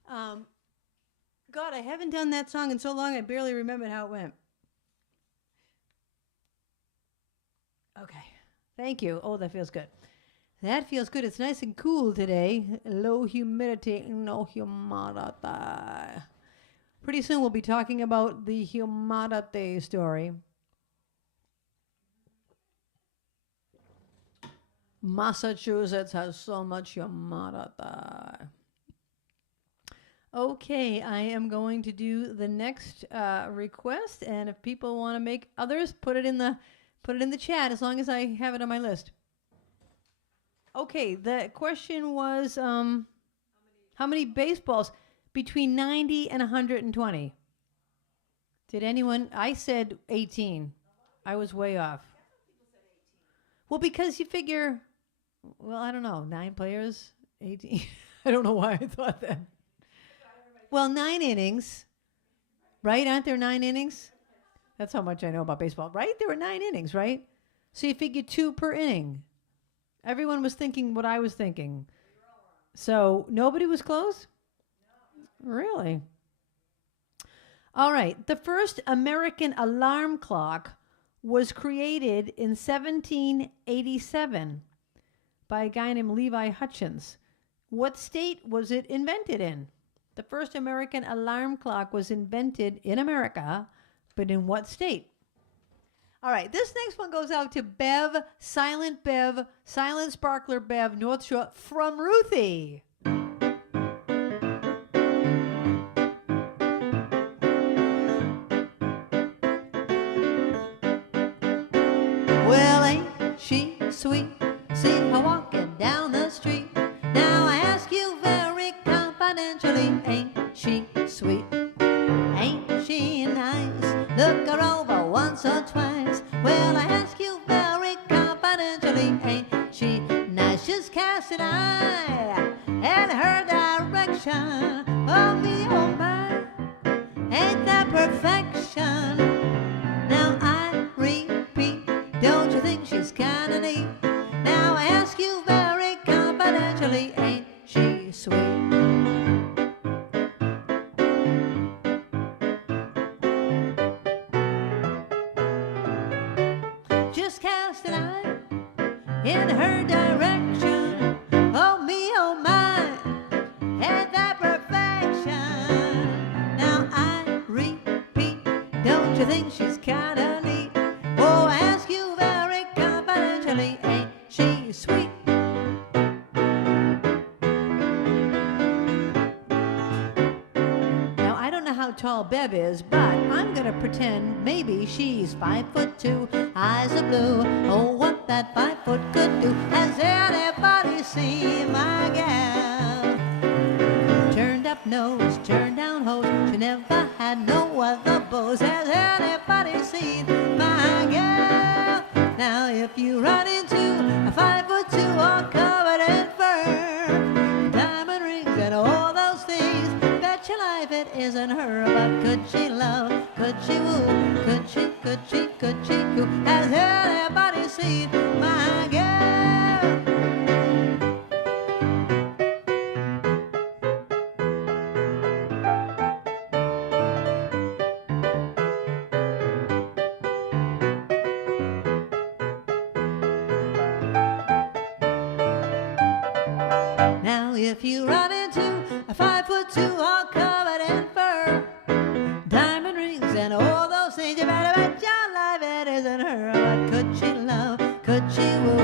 God, I haven't done that song in so long, I barely remembered how it went. Okay. Thank you. Oh, that feels good. That feels good. It's nice and cool today. Low humidity, no humidity. Pretty soon we'll be talking about the humidity story. Massachusetts has so much humidity. Okay, I am going to do the next request, and if people want to make others, put it in the chat as long as I have it on my list. Okay, the question was how many baseballs between 90 and 120? Did anyone? I said 18. I was way off. Well, because you figure, well, I don't know, 9 players, 18. I don't know why I thought that. Well, 9 innings, right? Aren't there 9 innings? That's how much I know about baseball, right? There were 9 innings, right? So you figure 2 per inning. Everyone was thinking what I was thinking. So nobody was close? No. Really? All right. The first American alarm clock was created in 1787 by a guy named Levi Hutchins. What state was it invented in? The first American alarm clock was invented in America, but in what state? All right, this next one goes out to Bev, Silent Sparkler Bev, North Shore, from Ruthie. Well, ain't she sweet? See her walking down the street. Now I ask you very confidentially, ain't she sweet? Ain't she nice? Look her over once or twice. Well, I ask you very confidentially, ain't she nice? Just cast an eye at her direction. Oh, me, oh, my, ain't that perfection? Now I repeat, don't you think she's kinda neat? Now I ask you very confidentially, ain't she sweet? Just cast an eye in her direction. Oh me, oh my, ain't that perfection? Now I repeat, don't you think she's kinda neat? Oh, I ask you very confidentially, ain't she sweet? Now I don't know how tall Bev is, but I'm gonna pretend maybe she's 5'2", eyes are blue. Oh, what that 5 foot could do. Has anybody seen my gal? Turned up nose, turned down hose. She never had no other beaux. Has anybody seen my if you run into a 5'2" all covered in fur, diamond rings and all those things, bet your life it isn't her. But could she love, could she woo, could she coo? Has anybody seen my girl? Now if you run into a 5'2" all covered in fur, diamond rings and all those things, you better bet your life it isn't her. But could she love, could she woo,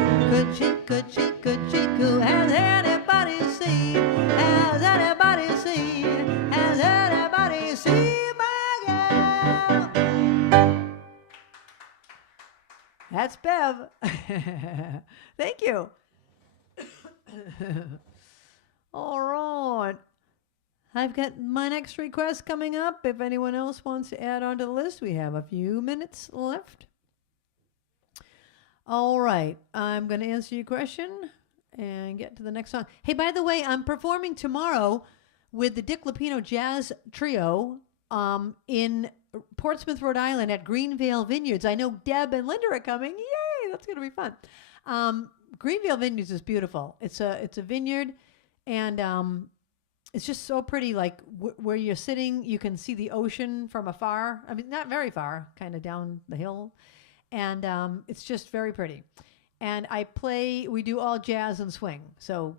could she coo? Has anybody seen, has anybody seen, has anybody seen my girl? That's Bev. Thank you. All right. I've got my next request coming up. If anyone else wants to add on to the list, we have a few minutes left. All right. I'm going to answer your question and get to the next song. Hey, by the way, I'm performing tomorrow with the Dick Lupino Jazz Trio in Portsmouth, Rhode Island at Greenvale Vineyards. I know Deb and Linda are coming. Yay! That's going to be fun. Greenvale Vineyards is beautiful. It's a vineyard, and it's just so pretty. Like where you're sitting, you can see the ocean from afar. I mean, not very far, kind of down the hill, and it's just very pretty. And we do all jazz and swing. So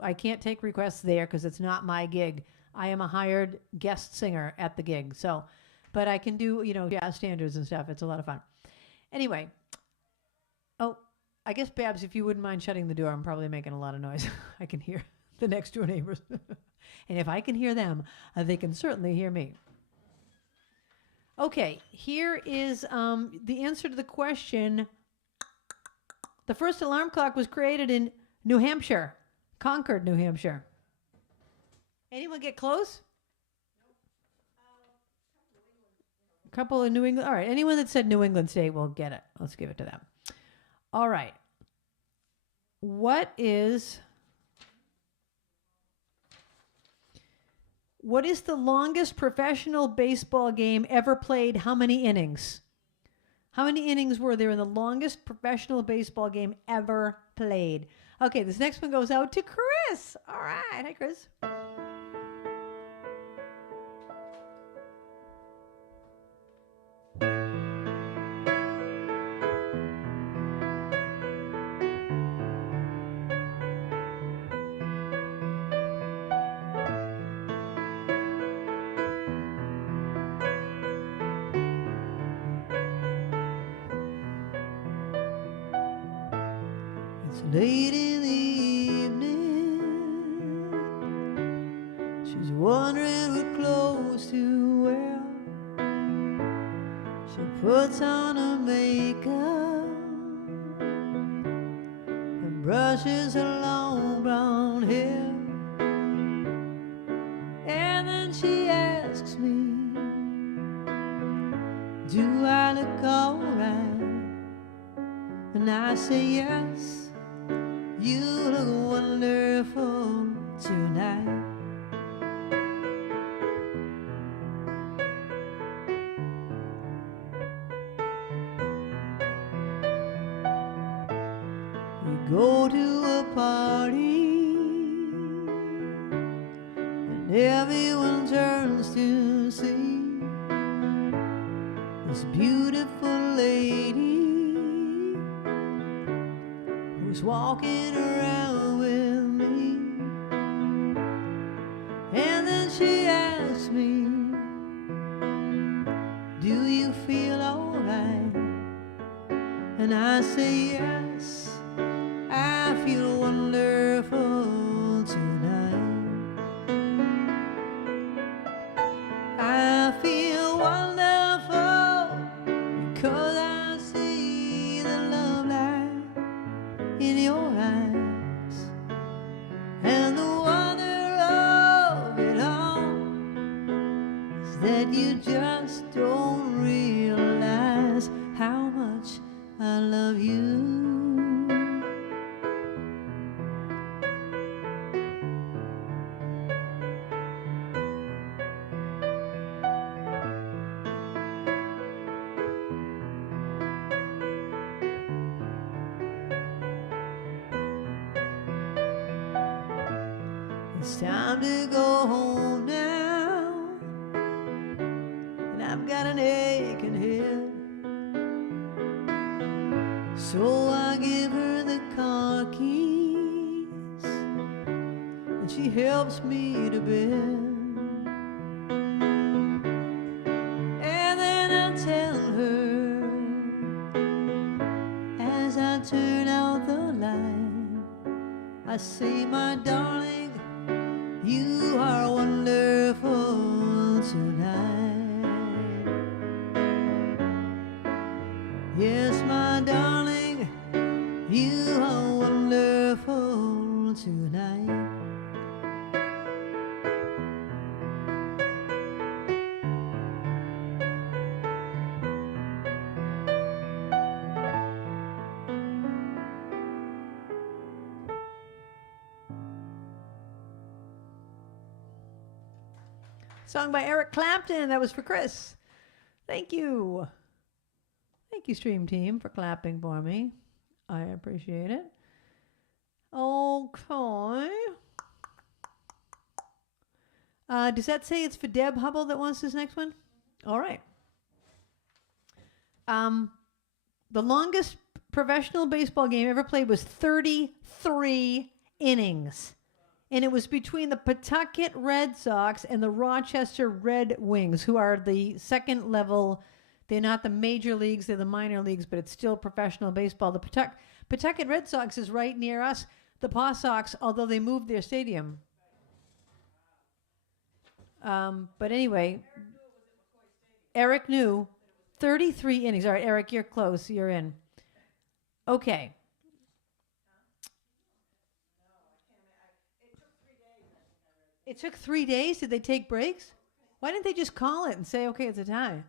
I can't take requests there because it's not my gig. I am a hired guest singer at the gig. So, but I can do, jazz standards and stuff. It's a lot of fun. Anyway. Oh, I guess, Babs, if you wouldn't mind shutting the door, I'm probably making a lot of noise. I can hear the next door neighbors. And if I can hear them, they can certainly hear me. Okay, here is the answer to the question. The first alarm clock was created in New Hampshire, Concord, New Hampshire. Anyone get close? A couple of New England. All right, anyone that said New England State will get it. Let's give it to them. All right. What is the longest professional baseball game ever played? How many innings? How many innings were there in the longest professional baseball game ever played? Okay, this next one goes out to Chris. All right. Hi, Chris. Late in the evening, she's wondering what clothes to wear. She puts on her makeup and brushes her long brown hair. And then she asks me, do I look alright? And I say yes. You look wonderful tonight. We go to a party and everyone turns to see this beautiful lady who's walking around with me. And then she asks me, do you feel alright? And I say yes, I feel wonderful tonight. I feel wonderful because I see the love light in your eyes, and the wonder of it all is that you just don't realize how much I love you. It's time to go home now, and I've got an aching head. So I give her the car keys, and she helps me to bed. And then I tell her, as I turn out the light, I say, my darling, you are wonderful tonight. Yes, my darling, you are wonderful tonight. Song by Eric Clapton. That was for Chris. Thank you. Thank you, Stream Team, for clapping for me. I appreciate it. Okay. Does that say it's for Deb Hubble that wants this next one? All right. The longest professional baseball game ever played was 33 innings. And it was between the Pawtucket Red Sox and the Rochester Red Wings, who are the second level. They're not the major leagues, they're the minor leagues, but it's still professional baseball. The Pawtucket Red Sox is right near us. The Paw Sox, although they moved their stadium. But anyway, Eric knew 33 innings. All right, Eric, you're close. You're in. Okay. It took 3 days? Did they take breaks? Why didn't they just call it and say, okay, it's a tie?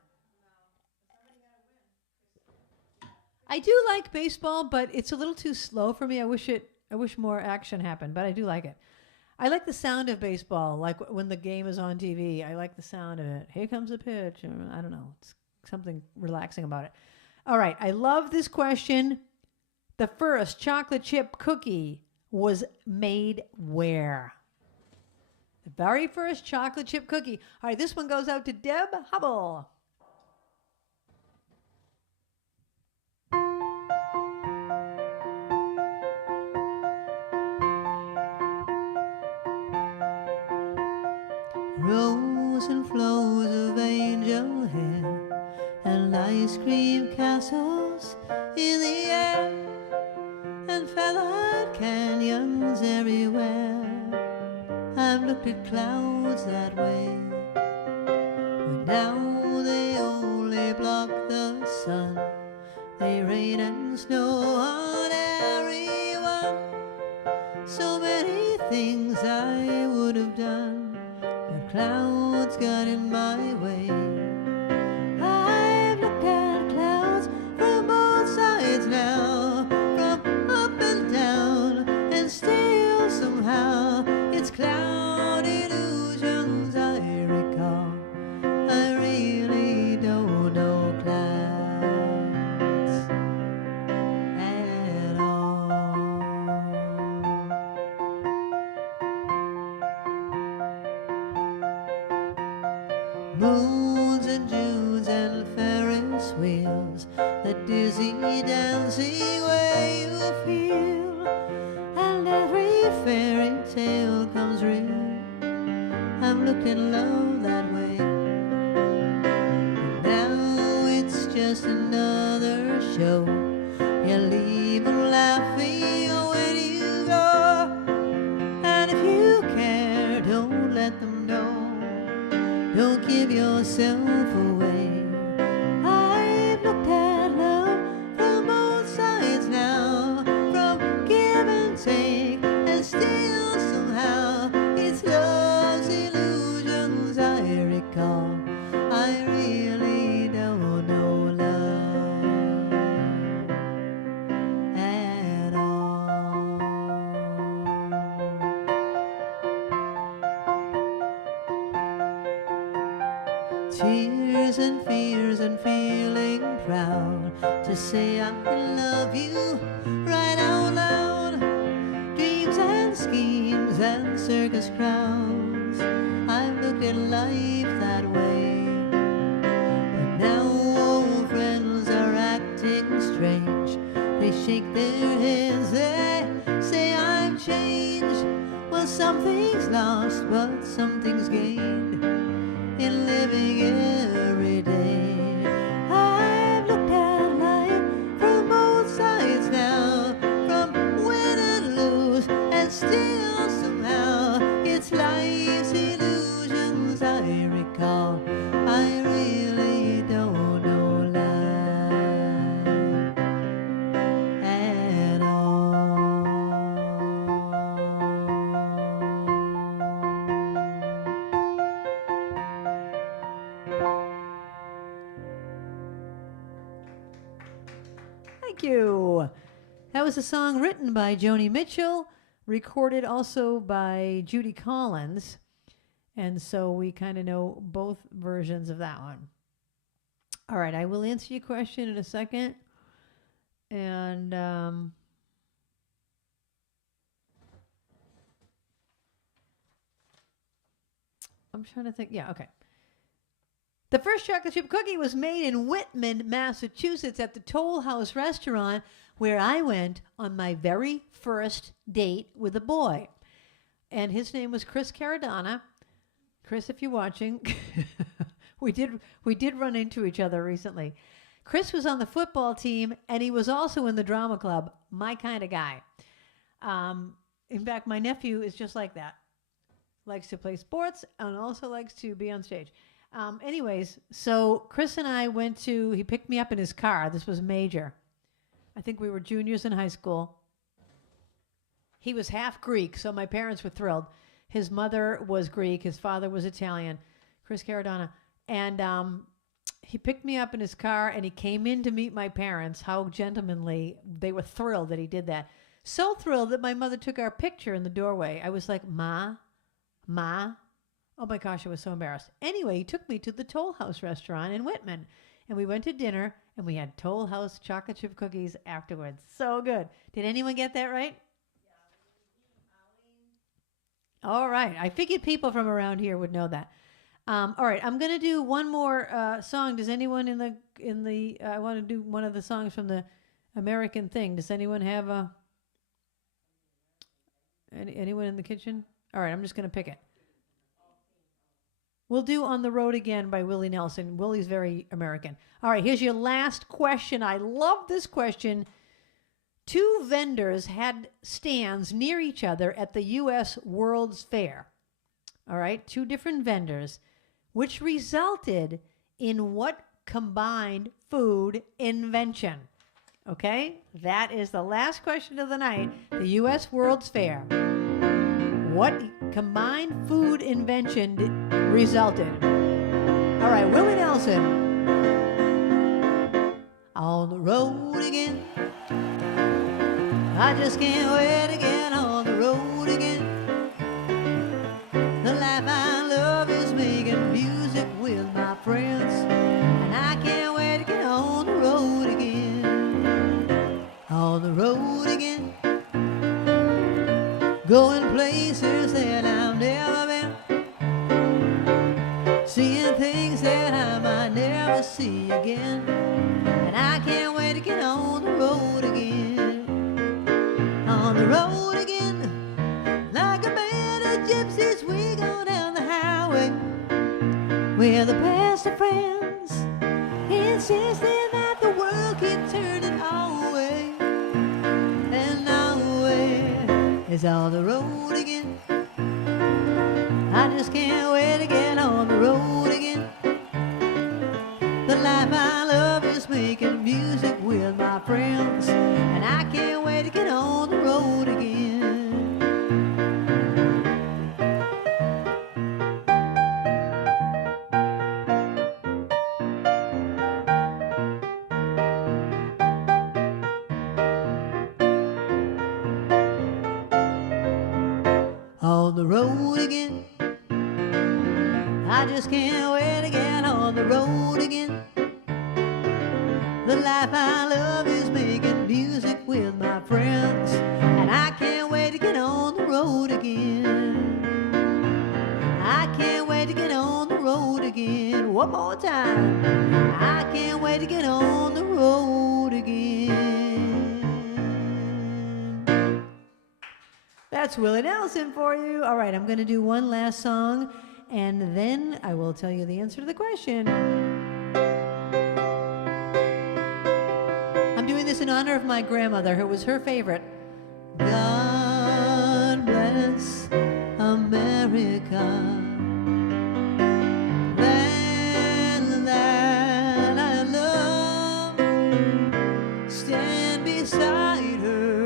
I do like baseball, but it's a little too slow for me. I wish more action happened, but I do like it. I like the sound of baseball, like when the game is on TV. I like the sound of it. Here comes a pitch. Or, I don't know. It's something relaxing about it. All right. I love this question. The first chocolate chip cookie was made where? The very first chocolate chip cookie. All right, this one goes out to Deb Hubble. Rows and flows of angel hair and ice cream castles in the air and feathered canyons everywhere. I've looked at clouds that way, but now they only block the sun. They rain and snow on everyone. So many things I would have done, but clouds got in my way. I've looked at clouds from both sides now, from up and down, and still somehow it's cloud illusions I recall. I really don't know clouds at all. Moons and Junes and Ferris wheels, the dizzy dancing way you feel, and every fairy tale comes real. I've looked at love that way, and now it's just another show. You leave them laughing when you go, and if you care, don't let them know. Don't give yourself away. I've looked at love from both sides now, from give and take, and still somehow it's love's illusions I recall. I really don't know love tears and fears and feeling proud to say I love you right out loud. Dreams and schemes and circus crowds, I've looked at life that way. But now old friends are acting strange. They shake their heads, they say I've changed. Well, something's lost, but something's gained in living every day. I've looked at life from both sides now, from win and lose, and still somehow it's life's illusions I recall. I really don't know life at all. Thank you. That was a song written by Joni Mitchell, recorded also by Judy Collins. And so we kind of know both versions of that one. All right, I will answer your question in a second. And I'm trying to think. Yeah, okay. The first chocolate chip cookie was made in Whitman, Massachusetts at the Toll House restaurant where I went on my very first date with a boy. And his name was Chris Caradonna. Chris, if you're watching, we did run into each other recently. Chris was on the football team, and he was also in the drama club, my kind of guy. In fact, my nephew is just like that. Likes to play sports and also likes to be on stage. Anyways, so Chris and I he picked me up in his car. This was major. I think we were juniors in high school. He was half Greek, so my parents were thrilled. His mother was Greek. His father was Italian, Chris Caradonna. And he picked me up in his car, and he came in to meet my parents. How gentlemanly. They were thrilled that he did that. So thrilled that my mother took our picture in the doorway. I was like, Ma. Oh my gosh, I was so embarrassed. Anyway, he took me to the Toll House restaurant in Whitman, and we went to dinner, and we had Toll House chocolate chip cookies afterwards. So good. Did anyone get that right? Yeah. All right. I figured people from around here would know that. All right. I'm going to do one more song. Does anyone I want to do one of the songs from the American thing. Does anyone have anyone in the kitchen? All right. I'm just going to pick it. We'll do On the Road Again by Willie Nelson. Willie's very American. All right, here's your last question. I love this question. 2 vendors had stands near each other at the U.S. World's Fair. All right, 2 different vendors, which resulted in what combined food invention? Okay, that is the last question of the night. The U.S. World's Fair. What combined food invention resulted? All right, Willie Nelson. On the road again. I just can't wait to get on the road again. The life I love is making music with my friends, and I can't wait to get on the road again. On the road again. Going places that I've never been, seeing things that I might never see again, and I can't wait to get on the road again. On the road again, like a band of gypsies, we go down the highway. We're the best of friends, insisting that the world keep turning our way, and our way is on the road again. I just can't wait to get on the road again. The life I love is making music with my friends, and I can't wait to get on the road again. On the road again. I just can't wait to get on the That's Willie Nelson for you. All right, I'm going to do one last song, and then I will tell you the answer to the question. I'm doing this in honor of my grandmother, who was her favorite. God bless America, land that I love. Stand beside her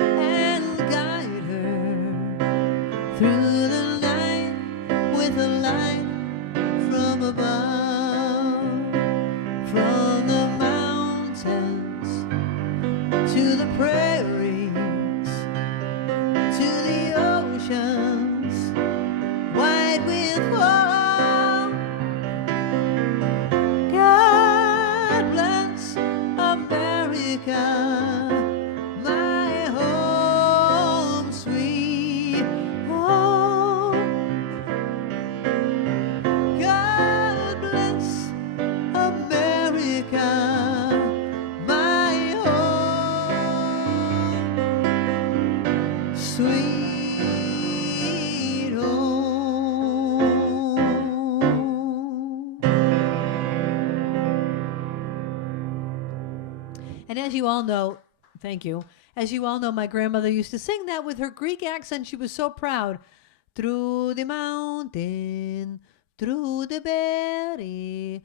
and guide her through the night with a light from above, from the mountains to the prairies, to the oceans wide with fall. God bless America, my home sweet home. God bless America, my home sweet home. And as you all know, thank you. As you all know, my grandmother used to sing that with her Greek accent. She was so proud. Through the mountain, through the berry,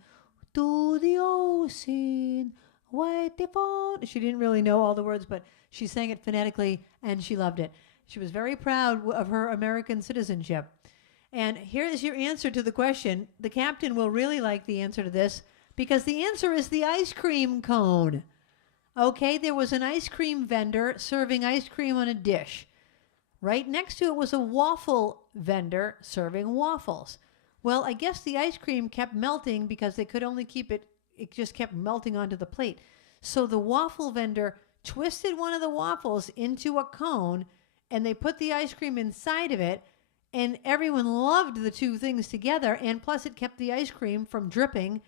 to the ocean, white the phone. She didn't really know all the words, but she sang it phonetically, and she loved it. She was very proud of her American citizenship. And here is your answer to the question. The captain will really like the answer to this, because the answer is the ice cream cone. Okay, there was an ice cream vendor serving ice cream on a dish. Right next to it was a waffle vendor serving waffles. Well, I guess the ice cream kept melting because they could only keep it just kept melting onto the plate. So the waffle vendor twisted one of the waffles into a cone, and they put the ice cream inside of it, and everyone loved the two things together, and plus it kept the ice cream from dripping.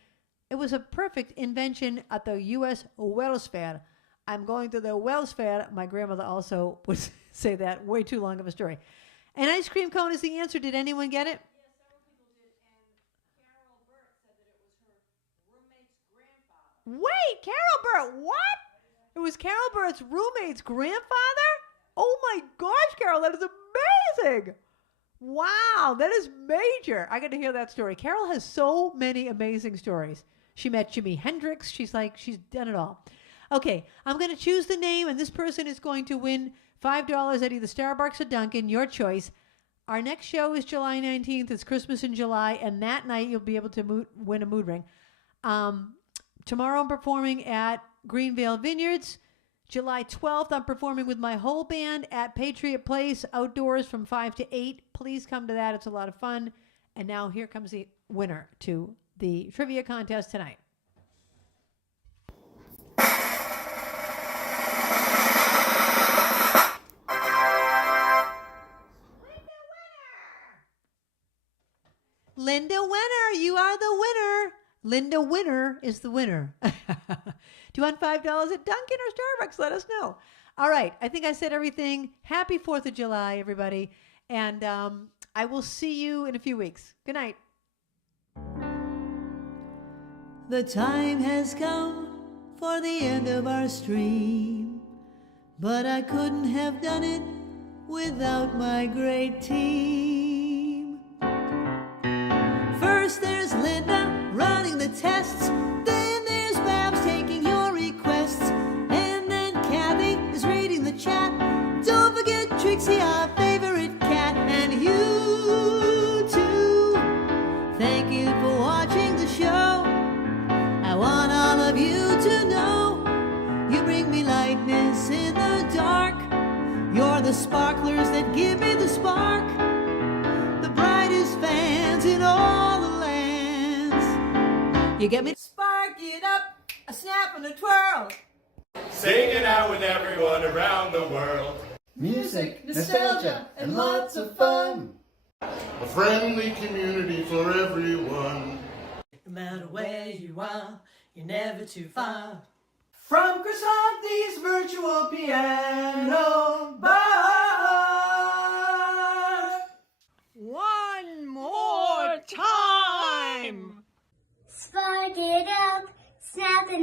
It was a perfect invention at the U.S. Wells Fair. I'm going to the Wells Fair. My grandmother also would say that. Way too long of a story. An ice cream cone is the answer. Did anyone get it? Yes, several people did. And Carole Bert said that it was her roommate's grandfather. Wait, Carole Bert, what? It was Carole Bert's roommate's grandfather? Oh my gosh, Carole, that is amazing. Wow, that is major. I got to hear that story. Carole has so many amazing stories. She met Jimi Hendrix. She's done it all. Okay, I'm going to choose the name, and this person is going to win $5 at either Starbucks or Dunkin', your choice. Our next show is July 19th. It's Christmas in July, and that night you'll be able to win a mood ring. Tomorrow I'm performing at Greenvale Vineyards. July 12th, I'm performing with my whole band at Patriot Place, outdoors from 5 to 8. Please come to that. It's a lot of fun. And now here comes the winner to the trivia contest tonight. Linda Winner, you are the winner. Linda Winner is the winner. Do you want $5 at Dunkin' or Starbucks? Let us know. All right, I think I said everything. Happy 4th of July, everybody. And I will see you in a few weeks. Good night. The time has come for the end of our stream, but I couldn't have done it without my great team. First there's Linda running the tests, then there's Babs taking your requests, and then Kathy is reading the chat. Don't forget Trixie, our favorite cat, and you too. Thank you for watching the show. I want all of you to know you bring me lightness in the dark. You're the sparklers that give me the spark, the brightest fans in all the lands. You get me? Spark it up, a snap and a twirl. Singing out with everyone around the world. Music, nostalgia, and lots of fun. A friendly community for everyone. No matter where you are, you're never too far From Krisanthi's virtual piano bar.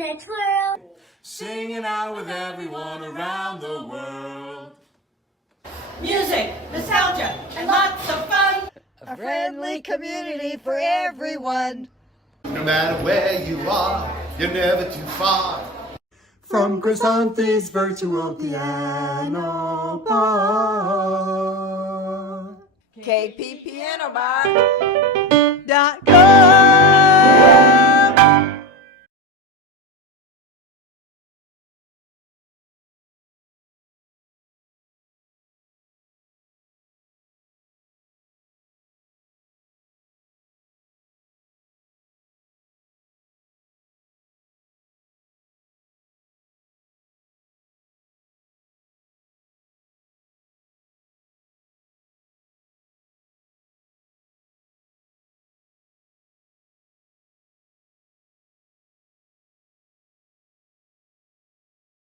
in a twirl. Singing out with everyone around the world. Music, nostalgia, and lots of fun. A friendly community for everyone. No matter where you are, you're never too far. From Krisanthi's virtual piano bar. KPPianobar.com